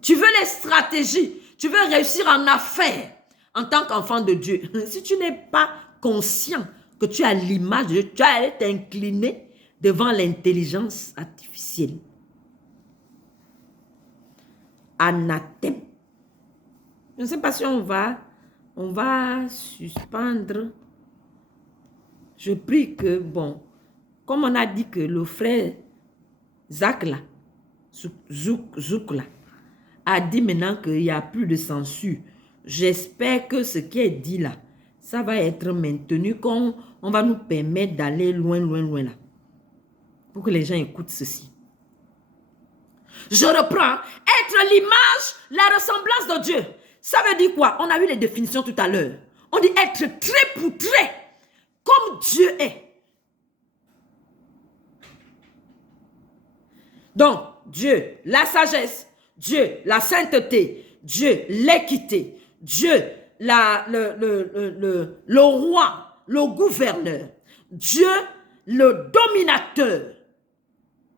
Tu veux les stratégies. Tu veux réussir en affaires en tant qu'enfant de Dieu. Si tu n'es pas conscient que tu as l'image de Dieu, tu vas aller t'incliner devant l'intelligence artificielle. Anathème. Je ne sais pas si on va suspendre. Je prie que, bon, comme on a dit que le frère Zach là, Zouk là, a dit maintenant qu'il n'y a plus de censure. J'espère que ce qui est dit là, ça va être maintenu, qu'on va nous permettre d'aller loin là. Pour que les gens écoutent ceci. Je reprends. Être l'image, la ressemblance de Dieu. Ça veut dire quoi? On a eu les définitions tout à l'heure. On dit être trait pour trait, comme Dieu est. Donc, Dieu, la sagesse. Dieu, la sainteté. Dieu, l'équité. Dieu, le roi, le gouverneur. Dieu, le dominateur.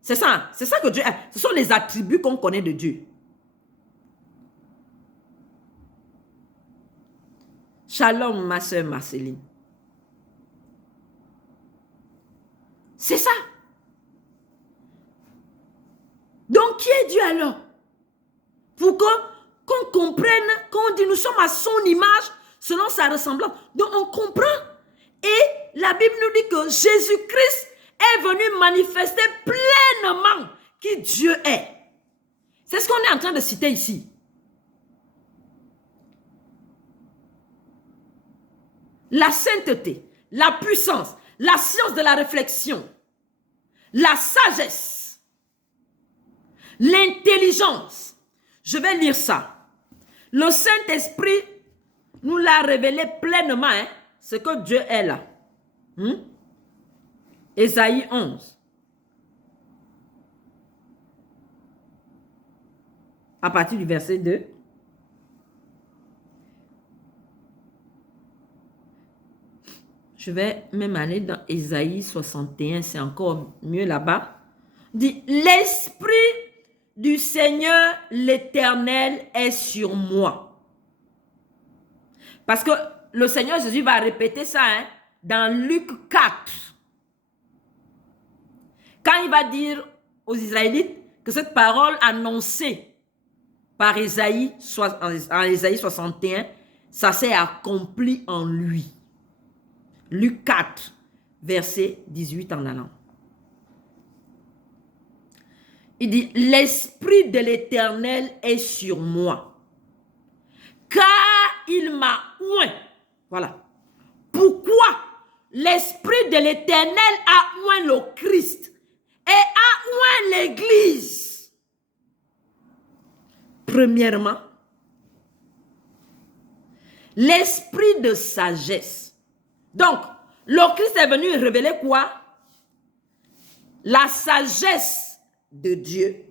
C'est ça que Dieu est. Ce sont les attributs qu'on connaît de Dieu. Shalom, ma soeur Marceline. C'est ça. Donc, qui est Dieu alors? Pour qu'on comprenne, qu'on dit nous sommes à son image, selon sa ressemblance. Donc, on comprend. Et la Bible nous dit que Jésus-Christ est venu manifester pleinement qui Dieu est. C'est ce qu'on est en train de citer ici. La sainteté, la puissance, la science de la réflexion, la sagesse, l'intelligence. Je vais lire ça. Le Saint-Esprit nous l'a révélé pleinement, hein, ce que Dieu est là. Ésaïe 11. À partir du verset 2. Je vais même aller dans Ésaïe 61, c'est encore mieux là-bas. Dit, l'Esprit du Seigneur l'Éternel est sur moi. Parce que le Seigneur Jésus va répéter ça, hein, dans Luc 4. Quand il va dire aux Israélites que cette parole annoncée par Ésaïe, en Ésaïe 61, ça s'est accompli en lui. Luc 4, verset 18 en allant. Il dit, l'Esprit de l'Éternel est sur moi, car il m'a oint. Voilà. Pourquoi l'Esprit de l'Éternel a oint le Christ et a oint l'Église? Premièrement, l'esprit de sagesse. Donc, le Christ est venu révéler quoi? La sagesse de Dieu.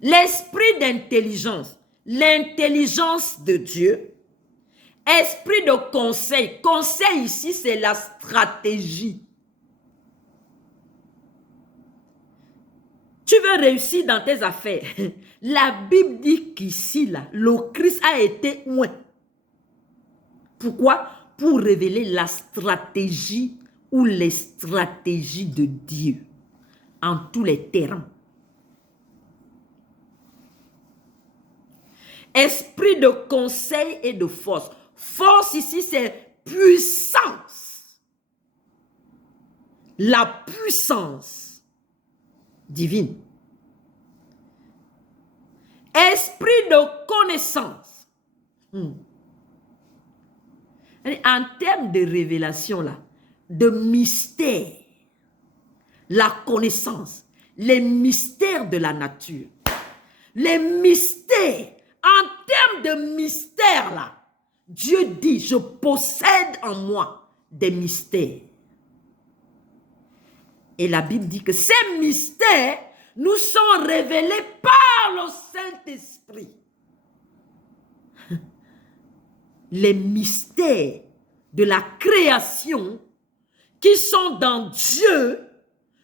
L'esprit d'intelligence. L'intelligence de Dieu. Esprit de conseil. Conseil ici, c'est la stratégie. Tu veux réussir dans tes affaires. La Bible dit qu'ici, là, le Christ a été oint. Pourquoi? Pour révéler la stratégie ou les stratégies de Dieu en tous les terrains. Esprit de conseil et de force. Force ici, c'est puissance. la puissance divine. Esprit de connaissance. En termes de révélation, là, de mystère, la connaissance, les mystères de la nature, les mystères, en termes de mystère, là, Dieu dit, je possède en moi des mystères. Et la Bible dit que ces mystères nous sont révélés par le Saint-Esprit. Les mystères de la création qui sont dans Dieu,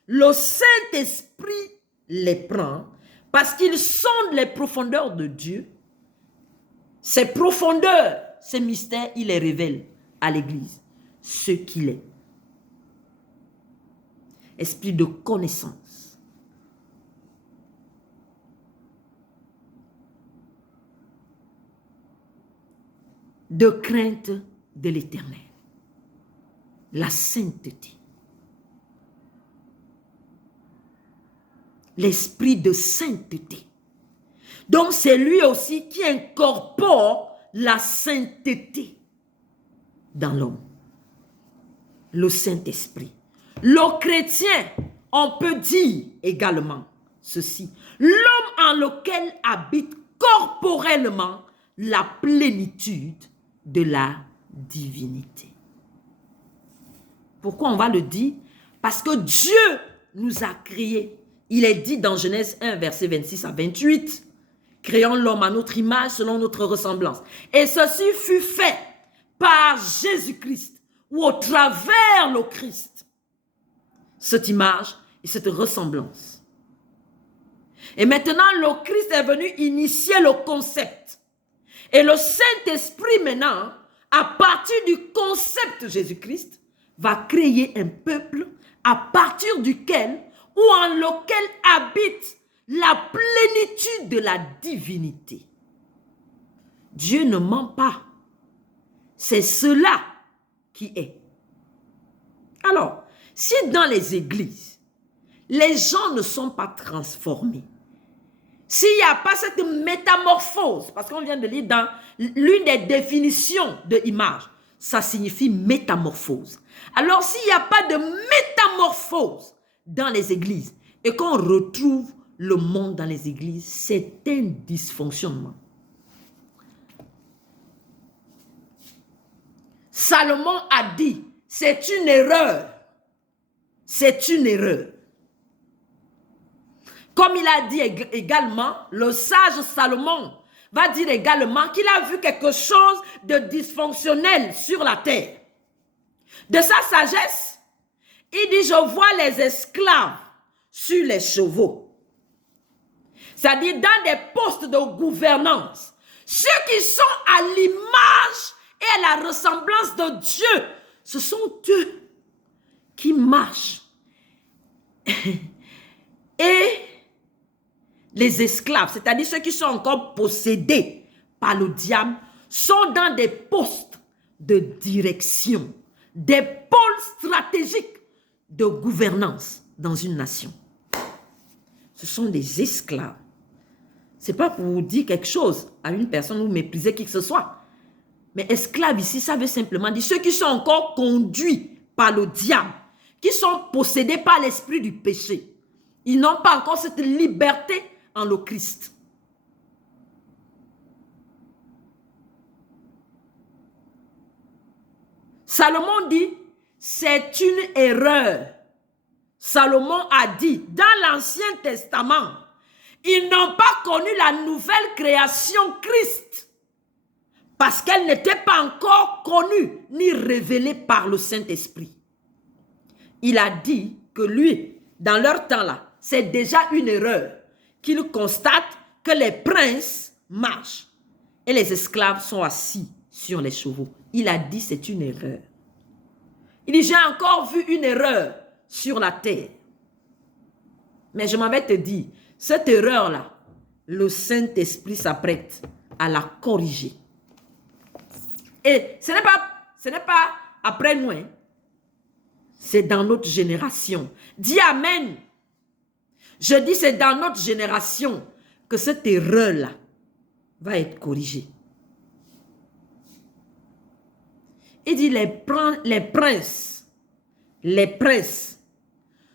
le Saint-Esprit les prend parce qu'ils sondent les profondeurs de Dieu. Ces profondeurs, ces mystères, il les révèle à l'Église, ce qu'il est. Esprit de connaissance. De crainte de l'Éternel. La sainteté. L'esprit de sainteté. Donc c'est lui aussi qui incorpore la sainteté dans l'homme. Le Saint-Esprit. Le chrétien, on peut dire également ceci. L'homme en lequel habite corporellement la plénitude de la divinité. Pourquoi on va le dire? Parce que Dieu nous a créés. Il est dit dans Genèse 1, verset 26 à 28. Créons l'homme à notre image, selon notre ressemblance. Et ceci fut fait par Jésus-Christ, ou au travers le Christ. Cette image et cette ressemblance. Et maintenant, le Christ est venu initier le concept. Et le Saint-Esprit, maintenant, à partir du concept Jésus-Christ, va créer un peuple à partir duquel ou en lequel habite la plénitude de la divinité. Dieu ne ment pas. C'est cela qui est. Alors, si dans les églises, les gens ne sont pas transformés, s'il n'y a pas cette métamorphose, parce qu'on vient de lire dans l'une des définitions de image, ça signifie métamorphose. Alors, s'il n'y a pas de métamorphose dans les églises et qu'on retrouve le monde dans les églises, c'est un dysfonctionnement. Salomon a dit, c'est une erreur. C'est une erreur. Comme il a dit également, le sage Salomon va dire également qu'il a vu quelque chose de dysfonctionnel sur la terre. De sa sagesse, il dit, je vois les esclaves sur les chevaux. C'est-à-dire dans des postes de gouvernance. Ceux qui sont à l'image et à la ressemblance de Dieu, ce sont eux qui marchent. Et les esclaves, c'est-à-dire ceux qui sont encore possédés par le diable, sont dans des postes de direction, des pôles stratégiques de gouvernance dans une nation. Ce sont des esclaves. Ce n'est pas pour vous dire quelque chose à une personne ou mépriser qui que ce soit. Mais esclaves ici, ça veut simplement dire ceux qui sont encore conduits par le diable, qui sont possédés par l'esprit du péché. Ils n'ont pas encore cette liberté en le Christ. Salomon dit, c'est une erreur. Salomon a dit, dans l'Ancien Testament, ils n'ont pas connu la nouvelle création Christ, parce qu'elle n'était pas encore connue ni révélée par le Saint-Esprit. Il a dit que lui, dans leur temps-là, c'est déjà une erreur qu'il constate que les princes marchent et les esclaves sont assis sur les chevaux. Il a dit c'est une erreur. Il dit j'ai encore vu une erreur sur la terre. Mais je m'en vais te dire, cette erreur-là, le Saint-Esprit s'apprête à la corriger. Et ce n'est pas après nous. c'est dans notre génération. Dis Amen. Je dis c'est dans notre génération que cette erreur-là va être corrigée. Il dit les princes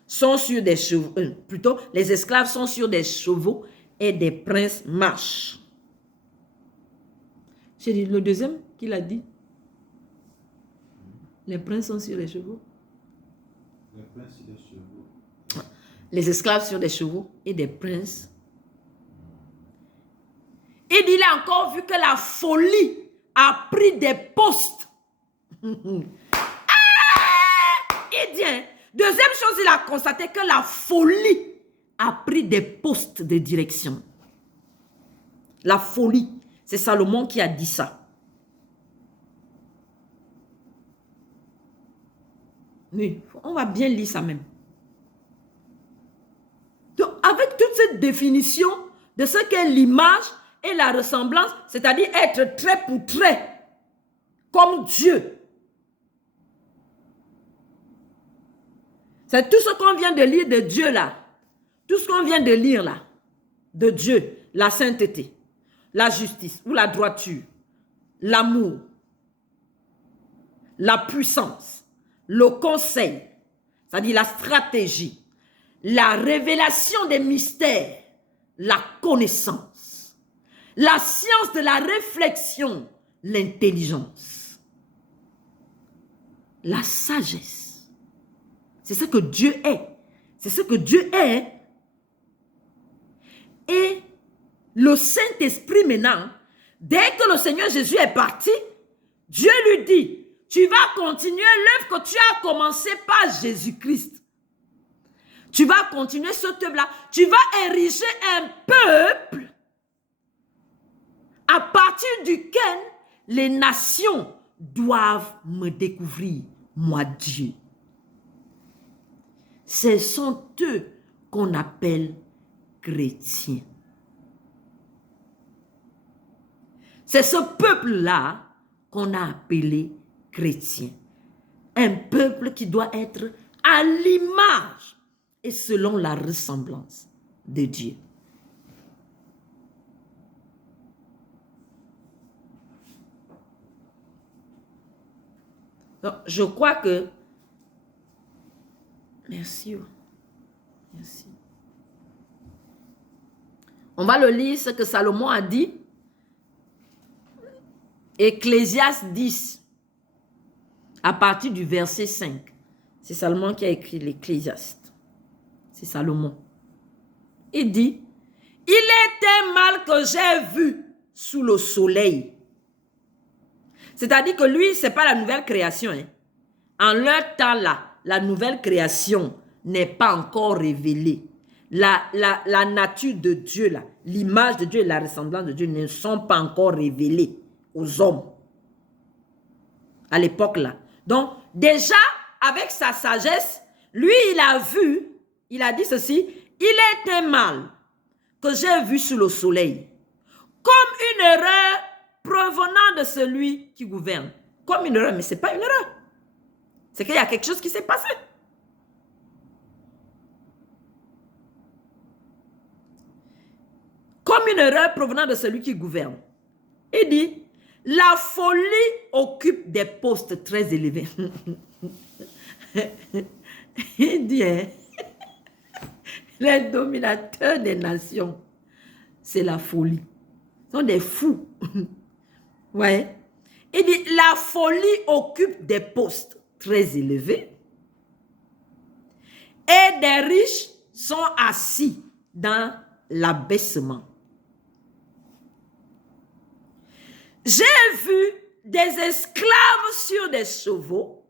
sont sur des chevaux, plutôt les esclaves sont sur des chevaux et des princes marchent. J'ai dit le deuxième qu'il a dit. Les princes sont sur les chevaux. Les princes sur les chevaux. Les esclaves sur des chevaux et des princes. Il dit, il a encore vu que la folie a pris des postes. Il dit, hein, deuxième chose, il a constaté que la folie a pris des postes de direction. La folie, c'est Salomon qui a dit ça. Oui, on va bien lire ça même. Donc, avec toute cette définition de ce qu'est l'image et la ressemblance, c'est-à-dire être trait pour trait, comme Dieu. C'est tout ce qu'on vient de lire de Dieu là. Tout ce qu'on vient de lire là, de Dieu, la sainteté, la justice ou la droiture, l'amour, la puissance, le conseil, c'est-à-dire la stratégie, la révélation des mystères, la connaissance, la science de la réflexion, l'intelligence, la sagesse. C'est ce que Dieu est. C'est ce que Dieu est. Et le Saint-Esprit maintenant, dès que le Seigneur Jésus est parti, Dieu lui dit, tu vas continuer l'œuvre que tu as commencée par Jésus-Christ. Tu vas continuer cette œuvre-là. Tu vas ériger un peuple à partir duquel les nations doivent me découvrir, moi Dieu. Ce sont eux qu'on appelle chrétiens. C'est ce peuple-là qu'on a appelé chrétien. Un peuple qui doit être à l'image et selon la ressemblance de Dieu. Donc, je crois que... Merci. Merci. On va le lire, ce que Salomon a dit. Ecclésiaste 10, à partir du verset 5. C'est Salomon qui a écrit l'Ecclésiaste. C'est Salomon. Il dit, « Il est un mal que j'ai vu sous le soleil. » C'est-à-dire que lui, ce n'est pas la nouvelle création. Hein. En leur temps là, la nouvelle création n'est pas encore révélée. La nature de Dieu, là, l'image de Dieu et la ressemblance de Dieu ne sont pas encore révélées aux hommes. À l'époque là. Donc, déjà, avec sa sagesse, lui, il a vu, il a dit ceci, il est un mal que j'ai vu sous le soleil, comme une erreur provenant de celui qui gouverne. Comme une erreur, mais ce n'est pas une erreur. C'est qu'il y a quelque chose qui s'est passé. Comme une erreur provenant de celui qui gouverne. Il dit, la folie occupe des postes très élevés. Il dit, hein, les dominateurs des nations, c'est la folie. Ce sont des fous. Ouais. Il dit, la folie occupe des postes très élevés et des riches sont assis dans l'abaissement. J'ai vu des esclaves sur des chevaux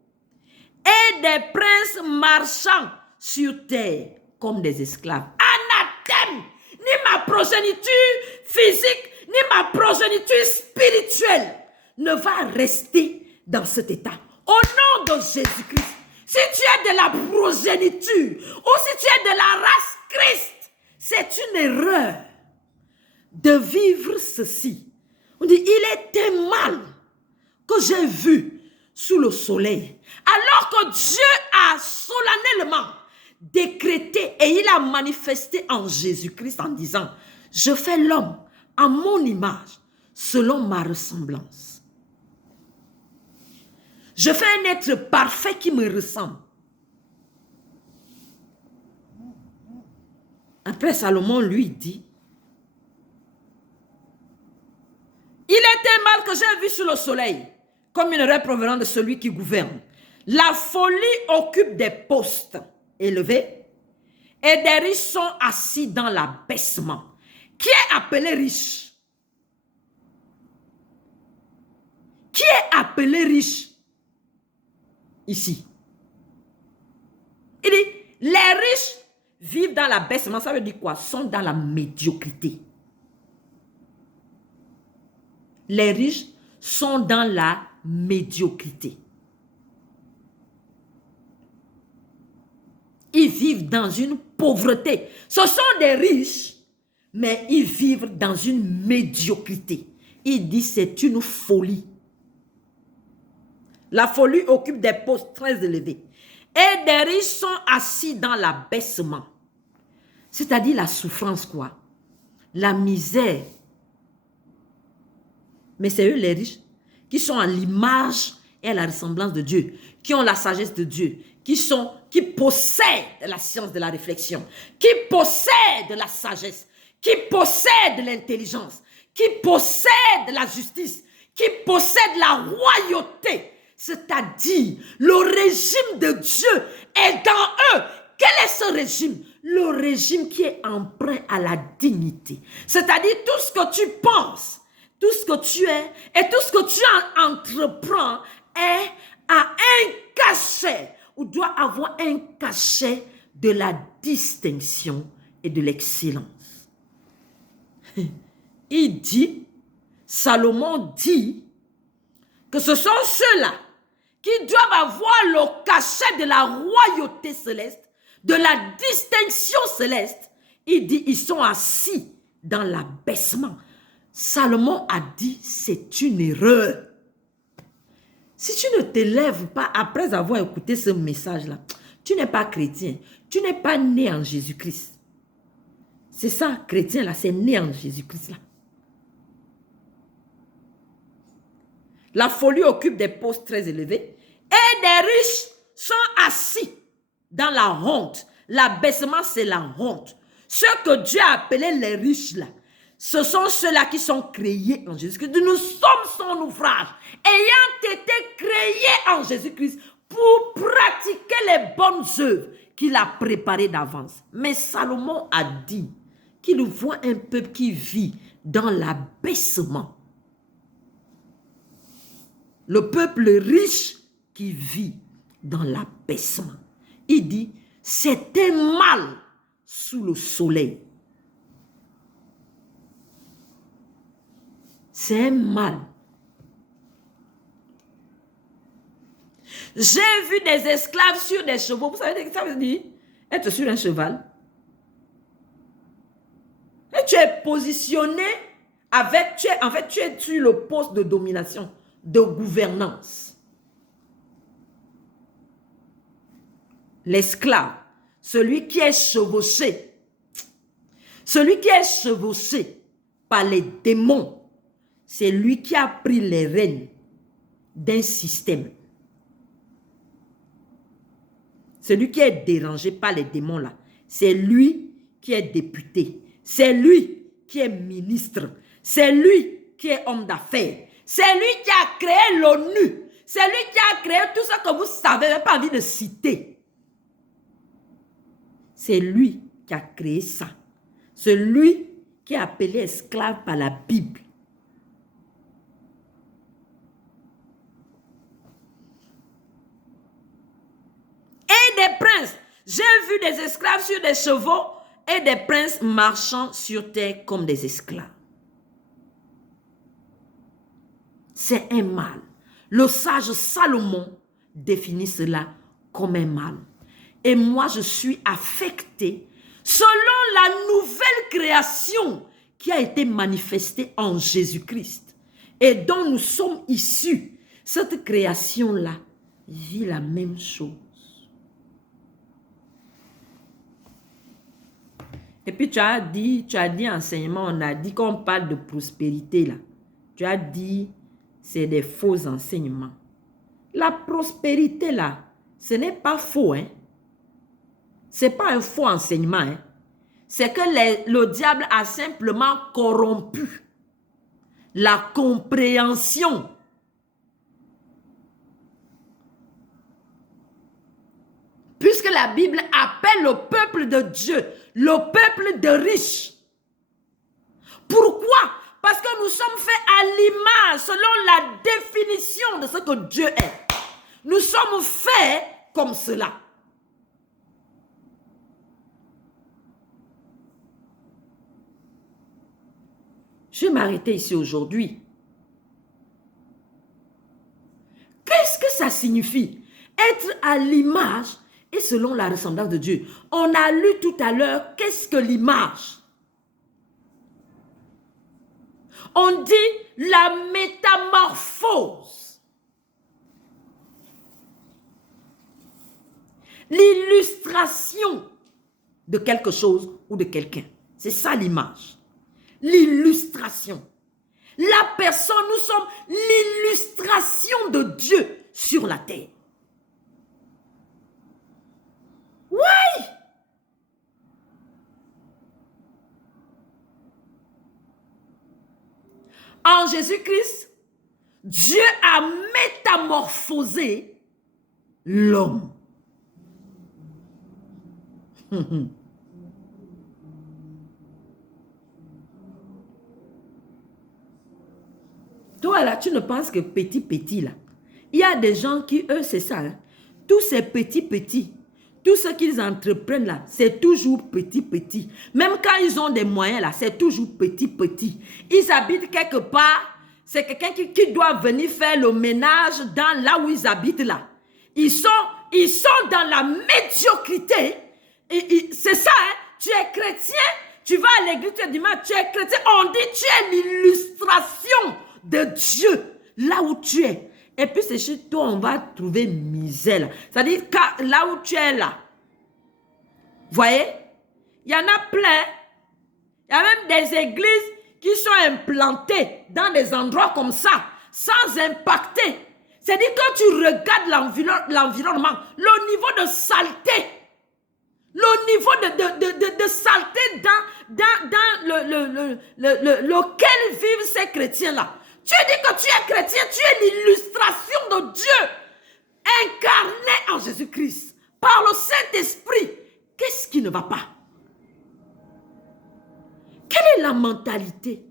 et des princes marchant sur terre comme des esclaves. Anathème, ni ma progéniture physique, ni ma progéniture spirituelle ne va rester dans cet état. Au nom de Jésus-Christ, si tu es de la progéniture ou si tu es de la race Christ, c'est une erreur de vivre ceci. On dit, il est un mal que j'ai vu sous le soleil. Alors que Dieu a solennellement décrété et il a manifesté en Jésus-Christ en disant, je fais l'homme à mon image, selon ma ressemblance. Je fais un être parfait qui me ressemble. Après, Salomon lui dit, il était mal que j'ai vu sur le soleil, comme une rêve provenant de celui qui gouverne. La folie occupe des postes élevés et des riches sont assis dans l'abaissement. Qui est appelé riche? Qui est appelé riche ici? Il dit, les riches vivent dans l'abaissement. Ça veut dire quoi? Sont dans la médiocrité. Les riches sont dans la médiocrité. Ils vivent dans une pauvreté. Ce sont des riches, mais ils vivent dans une médiocrité. Il dit c'est une folie. La folie occupe des postes très élevés. Et des riches sont assis dans l'abaissement. C'est-à-dire la souffrance, quoi. La misère. Mais c'est eux les riches qui sont à l'image et à la ressemblance de Dieu, qui ont la sagesse de Dieu, qui possèdent la science de la réflexion, qui possèdent la sagesse, qui possèdent l'intelligence, qui possèdent la justice, qui possèdent la royauté. C'est-à-dire, le régime de Dieu est dans eux. Quel est ce régime? Le régime qui est emprunt à la dignité. C'est-à-dire, tout ce que tu penses, tout ce que tu es et tout ce que tu entreprends est à un cachet ou doit avoir un cachet de la distinction et de l'excellence. Il dit, Salomon dit que ce sont ceux-là qui doivent avoir le cachet de la royauté céleste, de la distinction céleste. Il dit, ils sont assis dans l'abaissement. Salomon a dit, c'est une erreur. Si tu ne t'élèves pas après avoir écouté ce message-là, tu n'es pas chrétien. Tu n'es pas né en Jésus-Christ. C'est ça, chrétien, là, c'est né en Jésus-Christ, là. La folie occupe des postes très élevés et des riches sont assis dans la honte. L'abaissement, c'est la honte. Ceux que Dieu a appelés les riches, là, ce sont ceux-là qui sont créés en Jésus-Christ. Nous sommes son ouvrage, ayant été créés en Jésus-Christ pour pratiquer les bonnes œuvres qu'il a préparées d'avance. Mais Salomon a dit qu'il voit un peuple qui vit dans l'abaissement. Le peuple riche qui vit dans l'abaissement. Il dit, c'est un mal sous le soleil. C'est un mal. J'ai vu des esclaves sur des chevaux. Vous savez ce que ça veut dire? Être sur un cheval. Et tu es positionné avec... tu es sur le poste de domination, de gouvernance. L'esclave, celui qui est chevauché par les démons, c'est lui qui a pris les rênes d'un système. Celui qui est dérangé par les démons là, c'est lui qui est député, c'est lui qui est ministre, c'est lui qui est homme d'affaires, c'est lui qui a créé l'ONU, c'est lui qui a créé tout ça que vous savez, même pas envie de citer. C'est lui qui a créé ça. C'est lui qui est appelé esclave par la Bible. Et des princes. J'ai vu des esclaves sur des chevaux et des princes marchant sur terre comme des esclaves. C'est un mal. Le sage Salomon définit cela comme un mal. Et moi, je suis affecté selon la nouvelle création qui a été manifestée en Jésus-Christ et dont nous sommes issus. cette création-là vit la même chose. Et puis tu as dit enseignement, on a dit qu'on parle de prospérité là. Tu as dit c'est des faux enseignements. La prospérité là, ce n'est pas faux, hein. C'est pas un faux enseignement, hein. C'est que le diable a simplement corrompu la compréhension. Puisque la Bible appelle le peuple de Dieu, le peuple de riches. Pourquoi? Parce que nous sommes faits à l'image, selon la définition de ce que Dieu est. Nous sommes faits comme cela. Je vais m'arrêter ici aujourd'hui. Qu'est-ce que ça signifie? Être à l'image et selon la ressemblance de Dieu. On a lu tout à l'heure, qu'est-ce que l'image? On dit la métamorphose. L'illustration de quelque chose ou de quelqu'un. C'est ça l'image. L'illustration. La personne, nous sommes l'illustration de Dieu sur la terre. Oui! En Jésus-Christ, Dieu a métamorphosé l'homme. Toi là, tu ne penses que petit là. Il y a des gens qui, eux, c'est ça. Hein? Tous ces petits, tout ce qu'ils entreprennent là, c'est toujours petit. Même quand ils ont des moyens là, c'est toujours petit. Ils habitent quelque part, c'est quelqu'un qui doit venir faire le ménage dans là où ils habitent là. Ils sont dans la médiocrité. C'est ça, hein? Tu es chrétien, tu vas à l'église, tu es dimanche, tu es chrétien. On dit tu es l'illustration de Dieu là où tu es. Et puis c'est chez toi on va trouver misère. C'est-à-dire là où tu es là. Voyez? Il y en a plein. Il y a même des églises qui sont implantées dans des endroits comme ça, sans impacter. C'est-à-dire quand tu regardes l'environnement, le niveau de saleté, le niveau de saleté dans lequel vivent ces chrétiens-là. Tu dis que tu es chrétien, tu es l'illustration de Dieu, incarné en Jésus-Christ, par le Saint-Esprit. Qu'est-ce qui ne va pas? Quelle est la mentalité?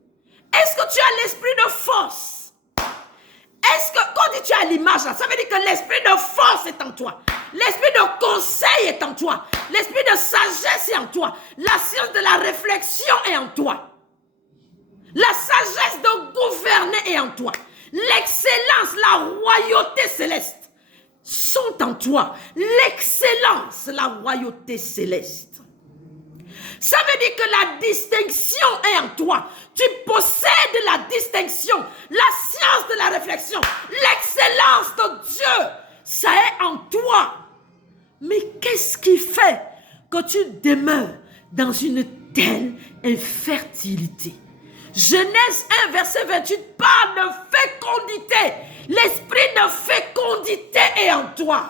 Est-ce que tu as l'esprit de force? Est-ce que, quand tu as l'image, ça veut dire que l'esprit de force est en toi. L'esprit de conseil est en toi. L'esprit de sagesse est en toi. La science de la réflexion est en toi. La sagesse de gouverner est en toi. L'excellence, la royauté céleste sont en toi. L'excellence, la royauté céleste. Ça veut dire que la distinction est en toi. Tu possèdes la distinction, la science de la réflexion, l'excellence de Dieu. Ça est en toi. Mais qu'est-ce qui fait que tu demeures dans une telle infertilité? Genèse 1, verset 28 parle de fécondité. L'esprit de fécondité est en toi.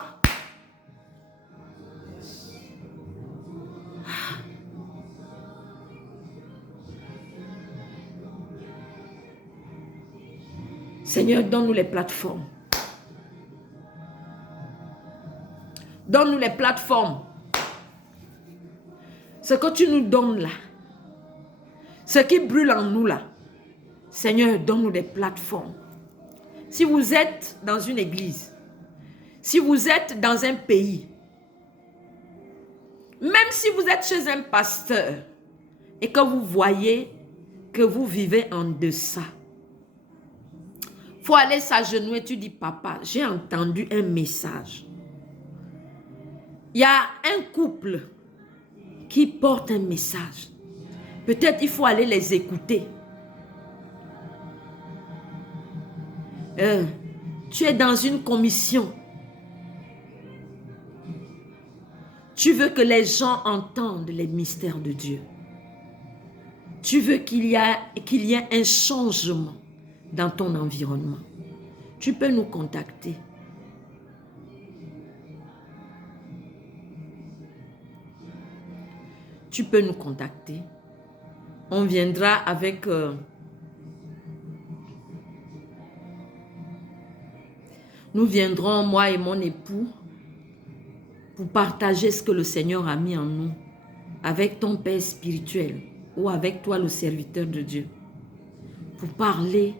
Seigneur, donne-nous les plateformes. Donne-nous les plateformes. Ce que tu nous donnes là, ce qui brûle en nous là, Seigneur, donne-nous des plateformes. Si vous êtes dans une église, si vous êtes dans un pays, même si vous êtes chez un pasteur et que vous voyez que vous vivez en deçà, il faut aller s'agenouiller. Tu dis, papa, j'ai entendu un message. Il y a un couple qui porte un message. Peut-être il faut aller les écouter. Tu es dans une commission. Tu veux que les gens entendent les mystères de Dieu. Tu veux qu'il y ait un changement dans ton environnement. Tu peux nous contacter. Tu peux nous contacter. On viendra avec... nous viendrons, moi et mon époux, pour partager ce que le Seigneur a mis en nous avec ton Père spirituel ou avec toi, le serviteur de Dieu, pour parler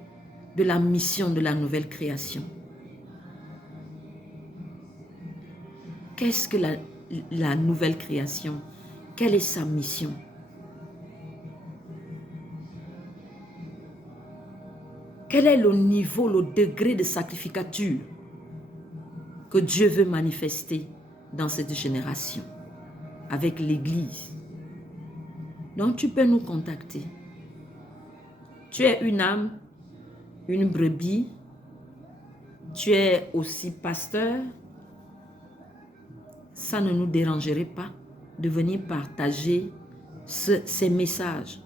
de la mission de la nouvelle création. Qu'est-ce que la nouvelle création? Quelle est sa mission? Quel est le niveau, le degré de sacrificature que Dieu veut manifester dans cette génération avec l'Église? Donc tu peux nous contacter. Tu es une âme, une brebis, tu es aussi pasteur. Ça ne nous dérangerait pas de venir partager ces messages.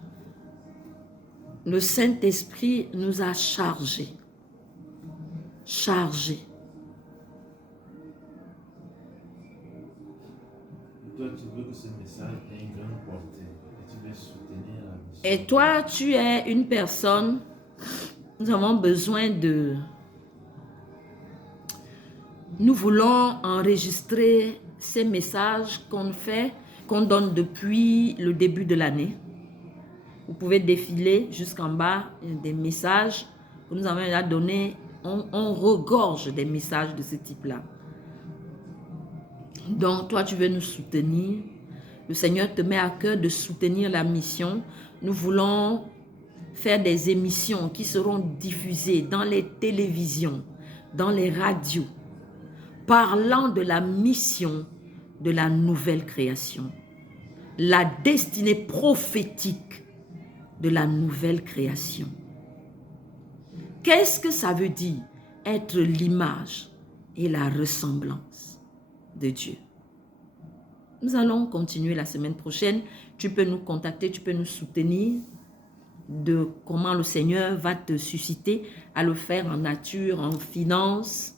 Le Saint-Esprit nous a chargés. Toi, tu veux que ce message ait une grande portée et tu veux soutenir la mission. Et toi, tu es une personne, nous avons besoin de... Nous voulons enregistrer ces messages qu'on donne depuis le début de l'année. Vous pouvez défiler jusqu'en bas, il y a des messages que nous avons déjà donnés. On regorge des messages de ce type-là. Donc, toi, tu veux nous soutenir. Le Seigneur te met à cœur de soutenir la mission. Nous voulons faire des émissions qui seront diffusées dans les télévisions, dans les radios, parlant de la mission de la nouvelle création, la destinée prophétique de la nouvelle création. Qu'est-ce que ça veut dire? Être l'image et la ressemblance de Dieu. Nous allons continuer la semaine prochaine. Tu peux nous contacter, tu peux nous soutenir de comment le Seigneur va te susciter à le faire en nature, en finance.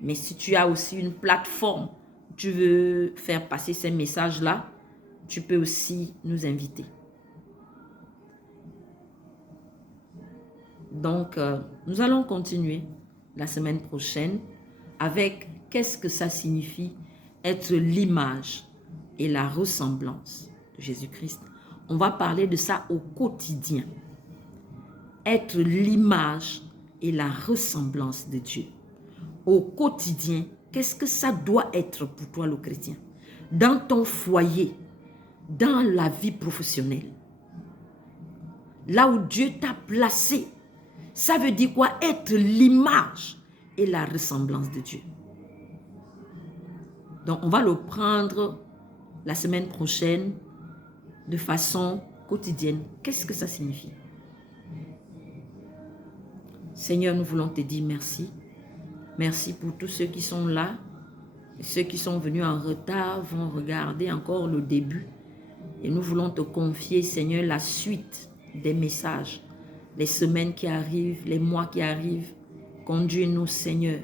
Mais si tu as aussi une plateforme, tu veux faire passer ces messages-là, tu peux aussi nous inviter. Donc, nous allons continuer la semaine prochaine avec qu'est-ce que ça signifie être l'image et la ressemblance de Jésus-Christ. On va parler de ça au quotidien. Être l'image et la ressemblance de Dieu. Au quotidien, qu'est-ce que ça doit être pour toi le chrétien? Dans ton foyer, dans la vie professionnelle, là où Dieu t'a placé, ça veut dire quoi? Être l'image et la ressemblance de Dieu. Donc, on va le prendre la semaine prochaine de façon quotidienne. Qu'est-ce que ça signifie? Seigneur, nous voulons te dire merci. Merci pour tous ceux qui sont là. Et ceux qui sont venus en retard vont regarder encore le début. Et nous voulons te confier, Seigneur, la suite des messages. Les semaines qui arrivent, les mois qui arrivent. Conduis-nous, Seigneur.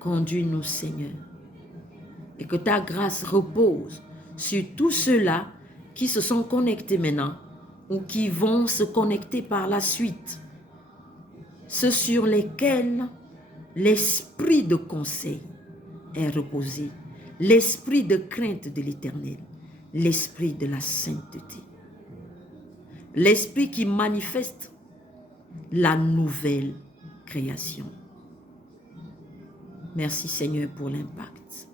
Conduis-nous, Seigneur. Et que ta grâce repose sur tous ceux-là qui se sont connectés maintenant ou qui vont se connecter par la suite. Ceux sur lesquels l'esprit de conseil est reposé, l'esprit de crainte de l'Éternel, l'esprit de la sainteté, l'esprit qui manifeste la nouvelle création. Merci Seigneur pour l'impact.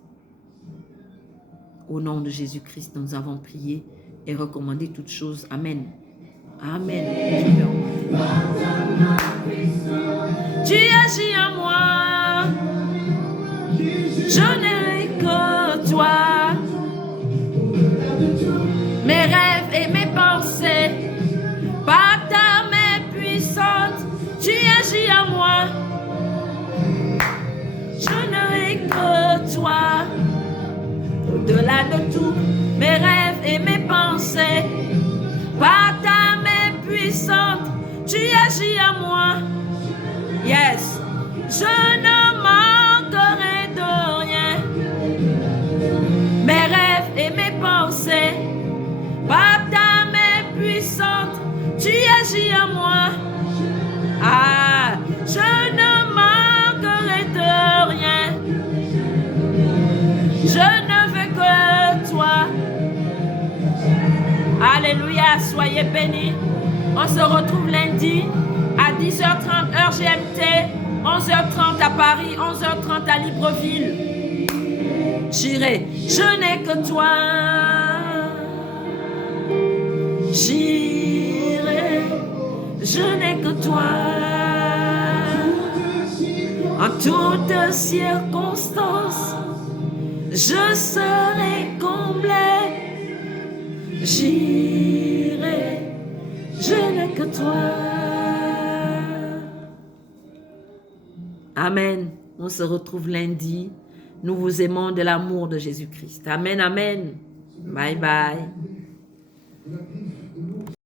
Au nom de Jésus-Christ, nous avons prié et recommandé toutes choses. Amen. Amen. Tu agis en moi. Je n'ai que toi. Mes rêves et mes pensées, par ta main puissante, tu agis en moi. au-delà de tous mes rêves et mes pensées. Par ta main puissante, tu agis à moi. Yes, je ne manquerai de rien. Mes rêves et mes pensées, par ta main puissante, tu agis à moi. Ah, je ne manquerai de rien. Je ne veux que toi. Alléluia, soyez bénis. On se retrouve lundi à 10h30 heure GMT, 11h30 à Paris, 11h30 à Libreville. J'irai, je n'ai que toi. J'irai, je n'ai que toi. En toutes circonstances, je serai comblé. J'irai, je n'ai que toi. Amen. On se retrouve lundi. Nous vous aimons de l'amour de Jésus-Christ. Amen, amen. Bye, bye.